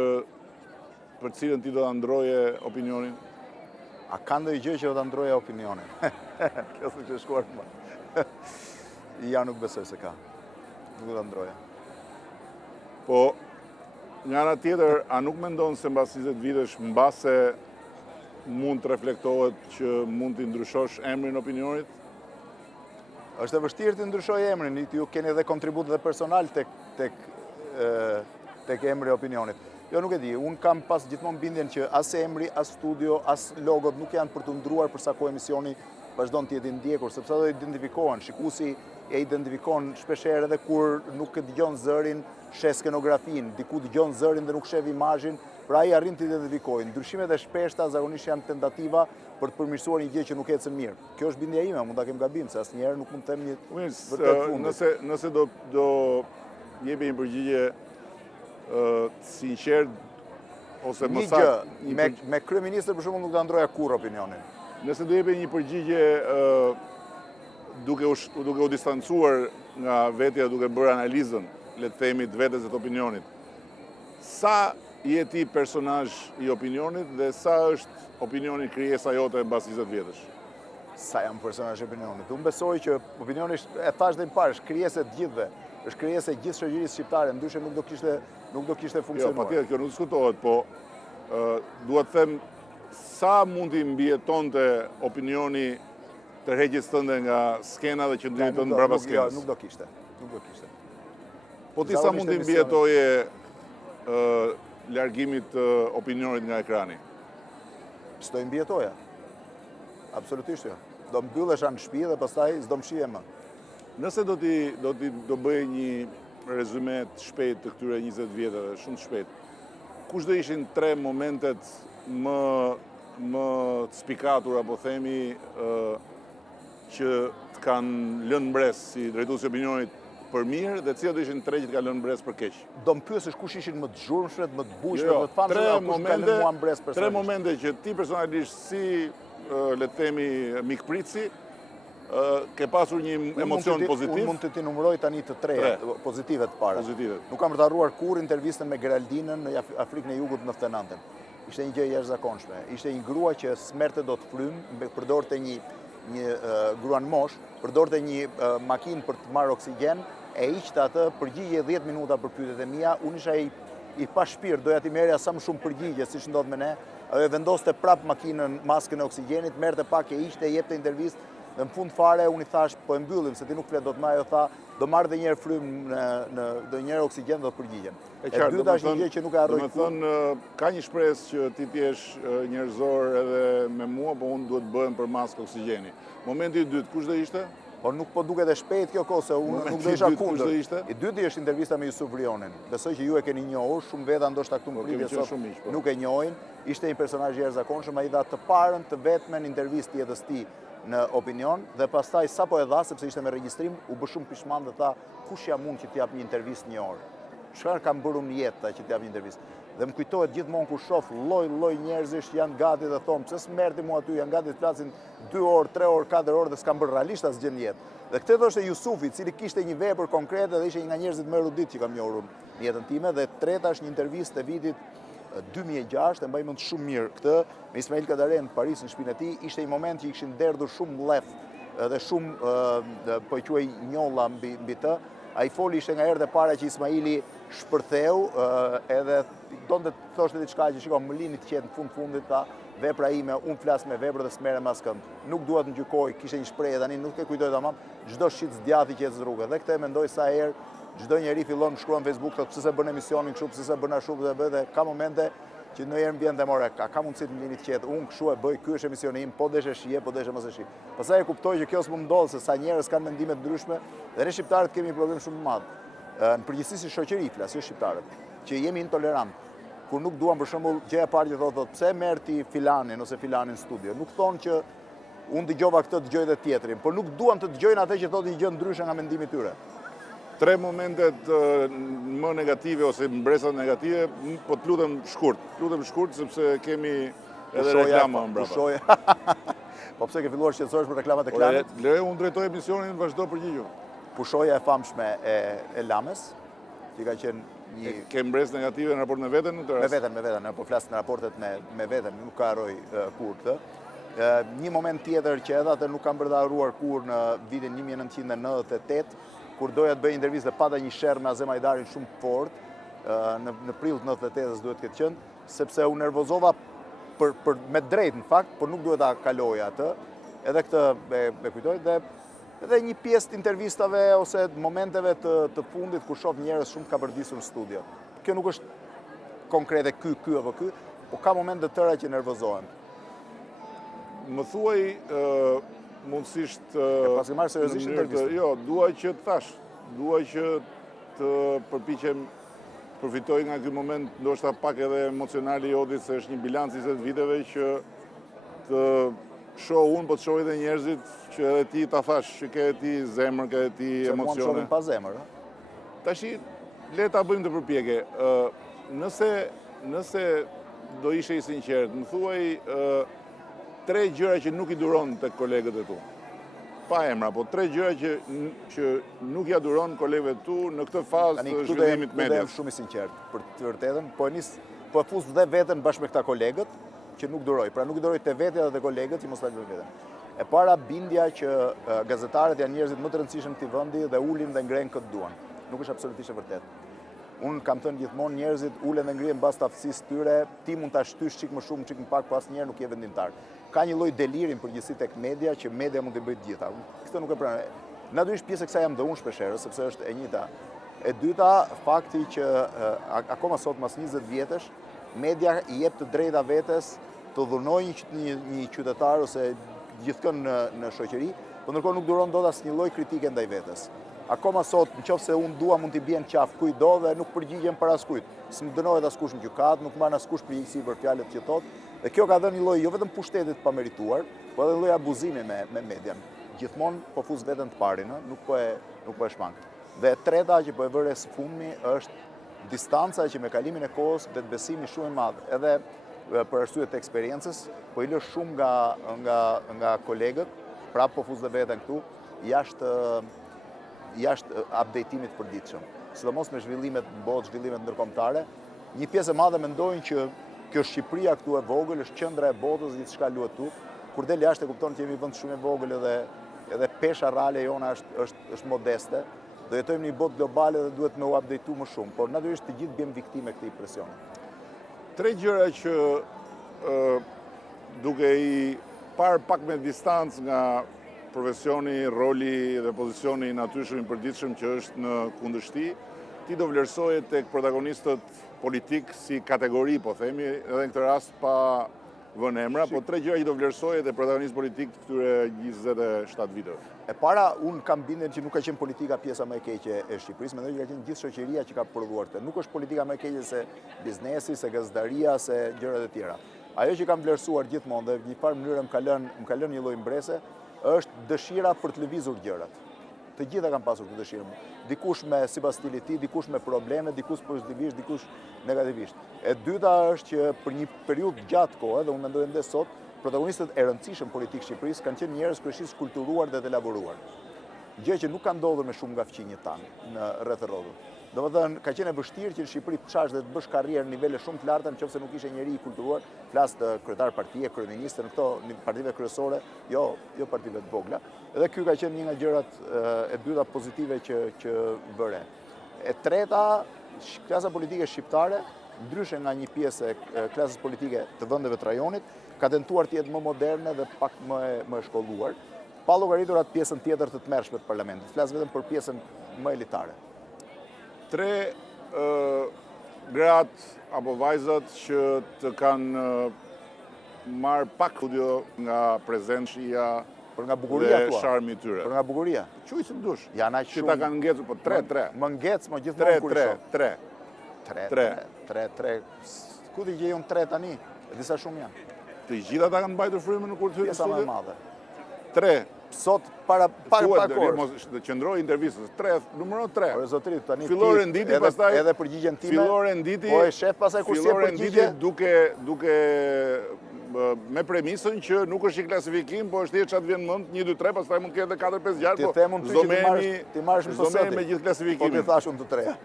për cilën ti do ta ndroje opinionin? A ka ndonjë gjë që do ta ndroje opinionin? Kjo s'u që shkuar më. Ja nuk besoj se ka. Nuk do ta ndroje. Po, nga ana tjetër, a nuk mendon se mbas 20 vitesh mbase mund të reflektohet që mund të ndryshosh emrin e opinionit? Është e vështirë të ndryshoj emrin, ju keni edhe kontribut dhe personal tek emri e opinionit. Jo, nuk e di, unë kam pas gjithmonë bindjen që as emri, as studio, as logot nuk janë për të ndruar përsa ko emisioni vazhdon të jetë ndjekur, sepse ato identifikohen, shikuesi e identifikon shpeshherë edhe kur nuk e dëgjon zërin, sheh skenografin, diku dëgjon zërin dhe nuk sheh imazhin, pra ai arrin të identifikojë. Ndryshimet e shpeshta zakonisht janë tentativa për të përmirësuar një gjë që nuk ecën mirë. Kjo është bindja ime, mund ta kem gabim, se asnjëherë nuk mund të them një vërtet fundit. Nëse do jepi një përgjigje sinqert ose më saktë, me kryeministër për shembull nuk ta ndroja kurrë opinionin. Nëse do jepi një përgjigje duke u distancuar nga vetja, duke bërë analizën, le të themi, të vetes dhe të opinionit, sa je ti personazh I opinionit dhe sa është opinioni krijesa jote mbas 20 vjetësh? Sa jam personazh I opinionit? Unë besoj që opinioni, e thash dhe më parë, është krijesë e të gjithëve, është krijesë e gjithë shoqërisë shqiptare, ndryshe nuk do kishte funksionuar. Jo, patjetër, kjo nuk diskutohet, po dua të them sa mund t'i mbijetonte opinioni tërheqjes tënde nga skena dhe që ndrytën brapa skenës? Nuk do kishte. Po ti sa mund t'i mbjetoje largimit opinionit nga ekrani? S'do i mbjetoja. Absolutisht jo. Do mbyllesha në shtëpi dhe pastaj s'do më shije më. Nëse do bëj një rezume të shpejt të këtyre 20 vjetëve, shumë të shpejt, kush do ishin 3 momentet më të spikatur, apo themi, që të kanë lënë mbres si drejtuesi i opinionit për mirë, dhe cilat do ishin 3 që të kanë lënë mbres për keq? Do më pyesësh kush ishin më të zhurmshmet, më të bujshme, më të famshme, apo kush kanë lënë mua mbres personalisht? 3 momente që ti personalisht si, le të themi, mikpritësi, ke pasur një emocion pozitiv? Unë mund të ti numëroj tani të 3 pozitive të para. Nuk kam të harruar kur intervistën me Geraldinën në Afrikën e Jugut në 99-ën. Ishte një gjë jashtëzakonshme. Ishte një grua që smerte do të frymë, përdorte një gruan mosh, përdorte një makinë për të marrë oksigjen, e iqte atë, përgjigje 10 minuta për pyetjet e mia, unë isha i pa shpirt, doja t'i merrja sa më shumë përgjigje, siç ndodh me ne. Ajo vendoste prap makinën, maskën e oksigjenit, merrte pak, e iqte, jepte intervistë. Dhe në fund fare, unë i thash, po e mbyllim, se ti nuk flet do të ajo tha, do marrë dhe njerë frymë dhe njerë oksigjen dhe të përgjigjen. E dyta është një gjë që nuk e harroj. Do me thënë, ka një shpresë që ti t'jesh njerëzor edhe me mua, po unë duhet bëhem për maskë oksigjeni. Momenti i dytë, kush do ishte? Por nuk po duket e shpejt kjo kohë, se unë nuk do isha kundër. I dyti është intervista me Jusuf Vrionin. Besoj që ju e keni njohur, shumë veta ndoshta këtu në pritje sot nuk e njohin. Ishte një personazh i jashtëzakonshëm, ai dha të parën, të vetmen intervistë jetës tij në opinion, dhe pastaj sapo e dha, sepse ishte me regjistrim, u bë shumë pishman dhe tha, kush jam unë që t'jap një intervistë një orë? Çfarë kam bërë unë jetë që t'jap një intervistë? Dhe më kujtohet gjithmonë kur shoh lloj njerëzish janë gati dhe thonë, pse s'merrti mua aty, janë gati të flasin 2 orë, 3 orë, 4 orë dhe s'kan bërë realisht asgjë në jetë. Dhe këtë thoshte Jusufi, i cili kishte një vepër konkrete dhe ishte një nga njerëzit më erudit që kam njohur në jetën time, dhe treta është një intervistë e vitit 2006, e mbaj mend shumë mirë këtë, me Ismail Kadaren në Paris në shtëpinë e tij, ishte një moment që i kishin derdhur shumë lef dhe shumë po i quaj njolla mbi të. Ai foli ishte nga herët e para që Ismaili shpërtheu, edhe donte të thoshte diçka që shikoj, më lini të qetë në fundit tha, vepra ime, unë flas me veprë dhe s'merrem askënd. Nuk dua të gjykoj, kishte një shprehje tani, nuk e kujtoj tamam, çdo shit zgjati që ecë rrugë. Dhe këtë e mendoj sa herë, çdo njeri fillon të shkruan në Facebook, thotë pse se bën emisionin kështu, pse se bën ashtu dhe ka momente që ndonjëherë më vjen dhe more, ka mundësi të më lini të qetë, unë kështu e bëj, ky është emisioni im, po deshe shije, po deshe mos e shi. Pastaj e kuptoj që kjo s'më ndodh, se sa njerëz kanë mendime të ndryshme, dhe ne shqiptarët kemi një problem shumë të madh. Në përgjithësi si shoqëri flas, jo shqiptarët, që jemi intolerant. Kur nuk duam, për shembull, gjëja e parë që thotë, pse merr ti filanin ose filanin në studio? Nuk thonë që unë dëgjova këtë, dëgjoj edhe tjetrin, por nuk duan të dëgjojnë atë që thotë një gjë ndryshe nga mendimi i tyre. 3 momentet më negative ose mbresa negative, po të lutem shkurt sepse kemi edhe reklama mbrapa. Po pse ke filluar shqetësohesh për reklamat e KLAN-it? Lëre unë drejtoj emisionin, vazhdo përgjigju. Pushoja e famshme e Lames, që ka qenë një... Ke mbres negative në raport me veten në të rast? Me veten, po flas në raportet me veten, nuk ka harroj kur këtë. Një moment tjetër që edhe atë nuk kam bërë të harruar kur në vitin 1998, kur doja të bëj intervistë dhe pata një sherr me Azem Ajdarin shumë fort, në prill të 98-s duhet këtë qenë, sepse u nervozova me drejt në fakt, por nuk duhet ta kaloja atë. Edhe këtë e kujtoj dhe një pjesë të intervistave ose momenteve të fundit kur shoh njerëz shumë të kapërdisur në studio. Kjo nuk është konkrete ky apo ky, po ka momente të tëra që nervozohem. Më thuaj mundësisht... Pas ke marrë seriozisht intervistën? Jo, duaj që të thash, duaj që të përpiqem përfitoj nga ky moment, ndoshta pak edhe emocional i Odit, se është një bilanc i 20 viteve që të shoh unë, po të shoh edhe njerëzit që edhe ti ta thash, që ke ti zemër, ke ti emocione. Se mua më shohin pa zemër, Tashi, le ta bëjmë të përpjekje. Nëse do ishe i sinqert, më thuaj 3 gjëra që nuk i duron të kolegët e tu. Pa emra, po 3 gjëra që nuk ja duron kolegëve tu në këtë fazë të zhvillimit medias. Këtu dhe shumë i sinqert, për të vërtetën, po e fus dhe veten bashkë me këta kolegët, që nuk duroj. Pra nuk i duroj të vetja dhe të kolegët që mos ta lënë veten. E para, bindja që gazetarët janë njerëzit më të rëndësishëm këtij vendi dhe ulin dhe ngrenë këtë duan. Nuk është absolutisht e vërtetë. Unë kam thënë gjithmonë njerëzit ulen dhe ngrihen mbas aftësisë tyre, ti mund ta shtysh çik më shumë, çik më pak, pas njerë nuk je vendimtar. Ka një lloj deliri në përgjithësi tek media që media mund të bëjë të gjitha. Këtë nuk e pranoj. Natyrisht pjesë e kësaj jam dhe unë shpeshherë, sepse është e njëjta. E dyta, fakti që akoma sot mas 20 vjetësh, media i jep të drejta vetes të dhunojë një qytetar ose gjithkën në shoqëri, por ndërkohë nuk duron dot asnjë lloj kritike ndaj vetes. Akoma sot, nëse unë dua mund t'i bien qaf kujdo dhe nuk përgjigjem për askujt. S'më dënohet askush në gjykat, nuk marr askush përgjegjësi për fjalët që thot. Dhe kjo ka dhënë një lloj jo vetëm pushtetit pa merituar, por edhe një lloj abuzimi me median. Gjithmonë po fuz veten të parin, nuk po e shmang. Dhe e treta që po e vëre së fundmi është distanca që me kalimin e kohës vetbesimi shumë i madh. Edhe për arsye të eksperiencës, po i lë shumë nga kolegët, prapë po fuz dhe veten këtu, jashtë updateimit përditshëm. Sidomos me zhvillimet në botë, zhvillimet ndërkombëtare, një pjesë e madhe mendojnë që kjo Shqipëria këtu e vogël është qendra e botës, gjithçka luhet këtu. Kur del jashtë e kupton që jemi vend shumë i vogël edhe pesha reale jona është modeste. Do jetojmë në një botë globale dhe duhet me u updateu më shumë, por natyrisht të gjithë bëjmë viktime këtij presioni. Tre gjëra që duke i parë pak me distancë nga profesioni, roli dhe pozicioni natyrshëm i përditshëm që është në kundërshti, ti do vlerësoje tek protagonistët politik si kategori, po themi, edhe në këtë rast pa vënë emra, po tre gjëra që do vlerësoje te protagonistë politik të këtyre 27 viteve. E para, unë kam bindjen që nuk ka qenë politika pjesa më e keqe e Shqipërisë, mendoj që ka qenë gjithë shoqëria që ka prodhuar këtë. Nuk është politika më e keqe se biznesi, se gazetaria, se gjërat e tjera. Ajo që kam vlerësuar gjithmonë dhe në një farë mënyrë më ka lënë një lloj mbrese, është dëshira për të lëvizur gjërat. Të gjitha kanë pasur këtë dëshirë. Dikush me sipas stilit tij, dikush me probleme, dikush pozitivisht, dikush negativisht. E dyta është që për një periudhë gjatë kohë, dhe unë mendoj ende sot, protagonistët e rëndësishëm politik Shqipërisë kanë qenë njerëz kryesisht kulturuar dhe të elaboruar. Gjë që nuk ka ndodhur me shumë nga fqinjët tanë në rreth rrodhës. Domethënë, ka qenë e vështirë që në Shqipëri të çash dhe të bësh karrierë në nivele shumë të larta nëse nuk ishe njeri i kulturuar, flas të kryetar partie, kryeministër në këto partive kryesore, jo partive të vogla. Edhe ky ka qenë një nga gjërat e dyta pozitive që bëre. E treta, klasa politike shqiptare, ndryshe nga një pjesë e klasës politike të vendeve të rajonit, ka tentuar të jetë më moderne dhe pak më shkolluar, pa llogaritur atë pjesën tjetër të tmerrshme të parlamentit. Flas vetëm për pjesën më elitare. Tre gratë apo vajzat që të kanë marrë pak studio nga prezencia dhe sharmi i tyre. Për nga bukuria. Quaj si dush. Janë aq shumë. Që ta kanë ngecur, po 3. Më ngec, më gjithmonë kur shoh. 3. Ku ti gjej unë 3 tani? Disa shumë janë. Të gjitha ta kanë mbajtur frymën kur të hyjnë në studio? Pjesa më e madhe. 3. Sot para kohë. Të qëndroj intervistës. 3, numero 3. Por zotërit tani Fillore nditi pastaj edhe përgjigjen time. Fillore nditi. Po e shef pastaj kur si përgjigje duke me premisën që nuk është i klasifikim, po është thjesht çat vjen mend 1 2 3, pastaj mund të ketë 4 5 6, po ti marrësh më sot me gjithë klasifikimin. Po ti thash unë të treja.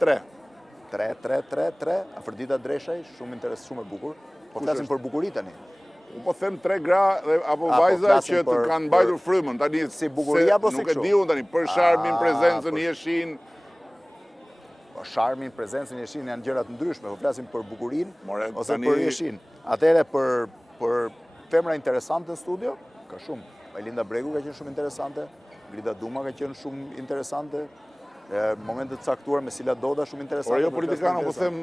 3. 3. Afërdita Dreshaj, shumë interes, shumë e bukur. Po flasim për bukurinë tani. Po them 3 gra apo vajza që të kanë mbajtur frymën. Tani si bukuria apo si kështu? Nuk e diun tani për sharmin, prezencën, jeshin. Po sharmin, prezencën, jeshin janë gjëra të ndryshme, po flasim për bukurinë ose për jeshin. Atëherë për femra interesante në studio, ka shumë. Elinda Bregu ka qenë shumë interesante, Grida Duma ka qenë shumë interesante. Momentet caktuar me Sila Doda shumë interesante. Por jo politikanë, po them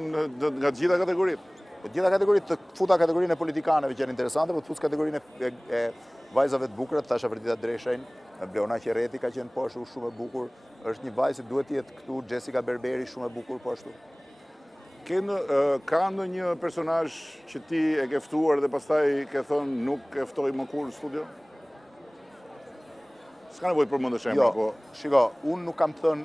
nga të gjitha kategoritë. Gjitha kategoritë, të futa kategorinë e politikanëve që janë interesante, po të futa kategorinë e vajzave të bukura, të thasha Afërdita Dreshajn, Bleona Qerreti ka qenë po ashtu shumë e bukur, është një vajzë që duhet të jetë këtu, Jessica Berberi shumë e bukur po ashtu. Ka ndonjë personazh që ti e ke ftuar dhe pastaj ke thënë nuk e ftoj më kurrë në studio? S'ka nevojë për mendësh emra, po. Shiko, unë nuk kam thënë,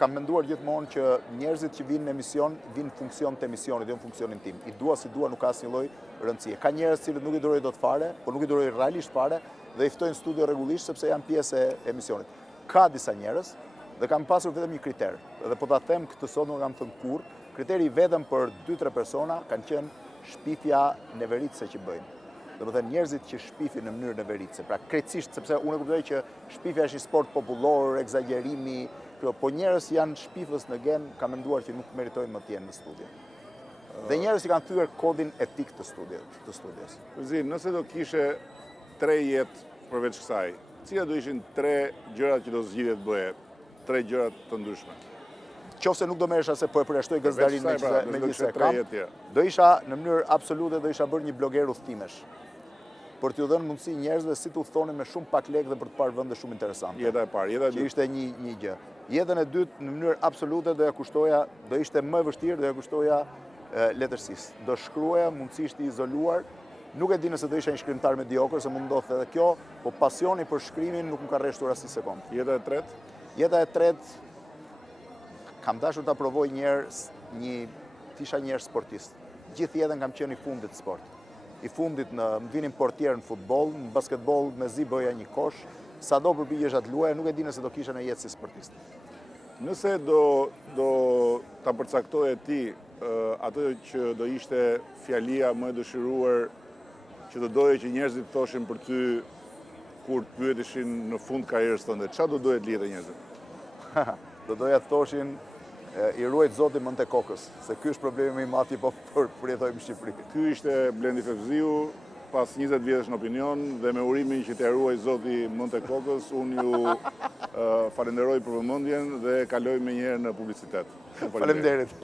kam menduar gjithmonë që njerëzit që vinë në emision, vinë funksion të emisionit, jo në funksionin tim. I dua si dua, nuk ka asnjë lloj rëndësie. Ka njerëz që nuk i duroj dot fare, por nuk i duroj realisht fare dhe i ftojnë studio rregullisht sepse janë pjesë e emisionit. Ka disa njerëz dhe kam pasur vetëm një kriter. Dhe po ta them këtë sot nuk kam thënë kurrë. Kriteri vetëm për 2-3 persona kanë qenë shpifja neveritëse që bëjnë. Dhe më thënë njerëzit që shpifin në mënyrë neveritëse. Pra krejtësisht, sepse unë e kuptoj që shpifja është një sport popullor, egzagerimi, kjo, po njerëz janë shpifës në gen, ka menduar që nuk meritojnë më t'jenë në studio. Dhe njerëz që kanë thyer kodin etik të studios. Korpusin, nëse do kishe 3 jetë përveç kësaj, cilat do ishin 3 gjërat që do zgjidhje të bëje, 3 gjërat të ndryshme? Qofse nuk do merresha se po e përjashtoj gazetarin me gjithse kam, do isha në mënyrë absolute do isha bërë një bloger udhëtimesh. Për t'ju dhënë mundësi njerëzve si t'u thonin me shumë pak lekë dhe për të parë vende shumë interesante. Jeta e parë, jeta e dytë. Që ishte një gjë. Jetën e dytë në mënyrë absolute do ishte më e vështirë, do ja kushtoja letërsisë. Do shkruaja mundësisht i izoluar. Nuk e di nëse do isha një shkrimtar mediokër, se mund ndodhte edhe kjo, po pasioni për shkrimin nuk më ka rreshtur as një sekond. Jeta e tretë? Jeta e tretë kam dashur ta provoj tisha një herë sportist. Gjithë jetën kam qenë i fundit të sport. I fundit më vinin portier në futboll, në basketbol mezi bëja një kosh, sado përpiqesha të luaja, nuk e di nëse do kisha në jetë si sportist. Nëse do ta përcaktoje ti atë që do ishte fjalia më e dëshiruar që do doje që njerëzit thoshin për ty kur të pyeteshin në fund karrierës tënde, çfarë do doje të lidhë njerëzit? Do doja të thoshin i ruajt Zoti Monte Kokës, se ky është problemi më i madh po përjetojmë në Shqipëri. Ky ishte Blendi Fevziu, pas 20 vjetësh në opinion dhe me urimin që t'ia ruaj Zoti Monte Kokës, unë ju falenderoj për vëmendjen dhe kaloj menjëherë në publicitet. Faleminderit.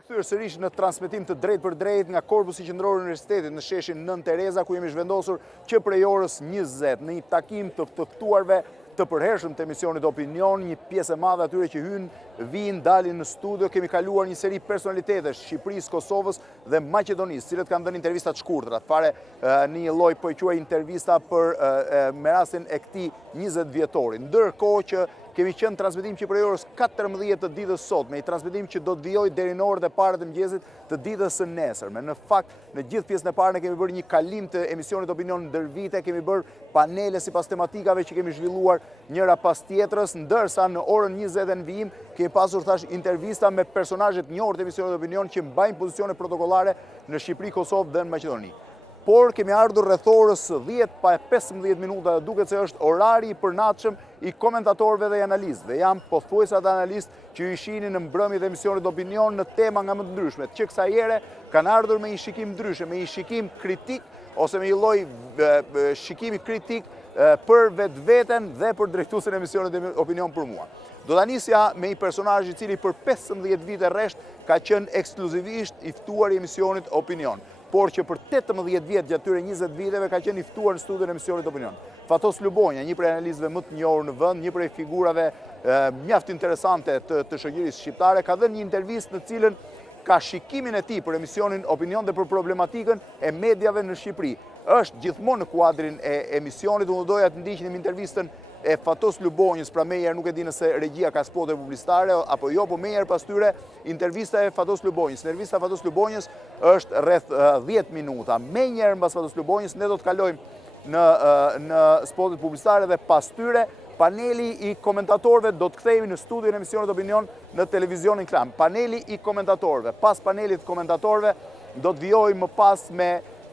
Rikthyer sërish në transmetim të drejt për drejt nga Korpusi Qendror i Universitetit në sheshin Nën Tereza, ku jemi zhvendosur që prej orës 20 në një takim të ftuarve të përhershëm të emisionit Opinion, një pjesë e madhe atyre që vinë, dalin në studio. Kemi kaluar një seri personalitetesh Shqipërisë, Kosovës dhe Maqedonisë, cilët kanë dhënë intervista të shkurtra, fare në një lloj po e quaj intervista për me rastin e këtij 20 vjetori. Ndërkohë që kemi qenë transmetim që prej orës 14 të ditës sot, me një transmetim që do të vijojë deri në orët e para të mëngjesit të ditës së nesërme. Në fakt, në gjithë pjesën e parë ne kemi bërë një kalim të emisionit Opinion ndër vite, kemi bërë panele sipas tematikave që kemi zhvilluar njëra pas tjetrës, ndërsa në orën 20 në vijim kemi pasur intervista me personazhe të njohur të emisionit Opinion që mbajnë pozicione protokollare në Shqipëri, Kosovë dhe në Maqedoni. Por kemi ardhur rreth orës 10 pa 15 minuta dhe duket se është orari i përnatshëm i komentatorëve dhe analistëve. Janë pothuajse ata analistë që ishinin në mbrëmjet e emisionit Opinion në tema nga më të ndryshmet, që kësaj here kanë ardhur me një shikim ndryshe, me një shikim kritik ose me një lloj shikimi kritik për vetveten dhe për drejtuesin e emisionit Opinion për mua. Do ta nisja me një personazh i cili për 15 vite rresht ka qenë ekskluzivisht i ftuar i emisionit Opinion, por që për 18 vjet gjatë tyre 20 viteve ka qenë i ftuar në studion e emisionit Opinion. Fatos Lubonja, një prej analistëve më të njohur në vend, një prej figurave mjaft interesante të shoqërisë shqiptare, ka dhënë një intervistë në cilën ka shikimin e tij për emisionin Opinion dhe për problematikën e mediave në Shqipëri. Është gjithmonë në kuadrin e emisionit. Unë doja të ndiqnim intervistën e Fatos Lubonjës, pra menjëherë nuk e di nëse regjia ka spote publicitare apo jo, po menjëherë pas tyre intervista e Fatos Lubonjës. Intervista e Fatos Lubonjës është rreth 10 minuta. Menjëherë mbas Fatos Lubonjës ne do të kalojmë në spotet publicitare dhe pas tyre paneli i komentatorëve do të kthehemi në studion e emisionit Opinion në televizionin KLAN. Paneli i komentatorëve. Pas panelit të komentatorëve do të vijojmë më pas me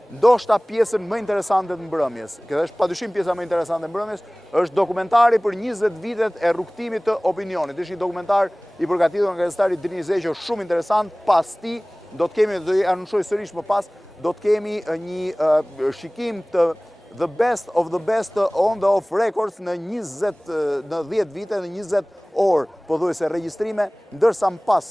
ndoshta pjesën më interesante të mbrëmjes. Kjo është padyshim pjesa më interesante e mbrëmjes, është dokumentari për 20 vitet e rrugtimit të Opinionit. Është një dokumentar i përgatitur nga gazetari Drinizej, shumë interesant. Pas ti do të kemi, do i anuncioj sërish më pas, do të kemi një shikim të the best of the best on the off records në 10 vite, në 20 orë, pothuajse regjistrime, ndërsa më pas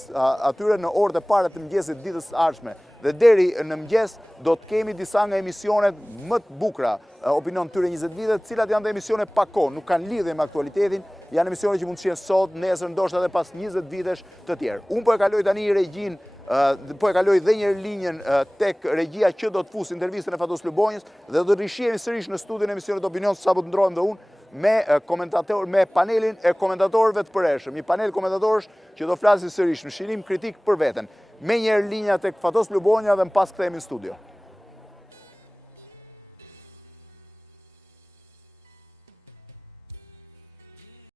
atyre në orët e para të mëngjesit ditës ardhshme dhe deri në mëngjes do të kemi disa nga emisionet më të bukura Opinion tyre 20 vite, të cilat janë dhe emisione pa kohë, nuk kanë lidhje me aktualitetin, janë emisione që mund të jenë sot, nesër, ndoshta edhe pas 20 vitesh të tjerë. Unë po e kaloj tani regjin, po e kaloj dhe një linjën tek regjia që do të fusë intervistën e Fatos Lubonjës dhe do të rishihemi sërish në studion e emisionit Opinion, sapo të ndrohem dhe unë, me panelin e komentatorëve të përhershëm. Një panel komentatorësh që do flasin sërish në shikim kritik për veten. Me njëherë linja tek Fatos Lubonja dhe më pas kthehemi në studio.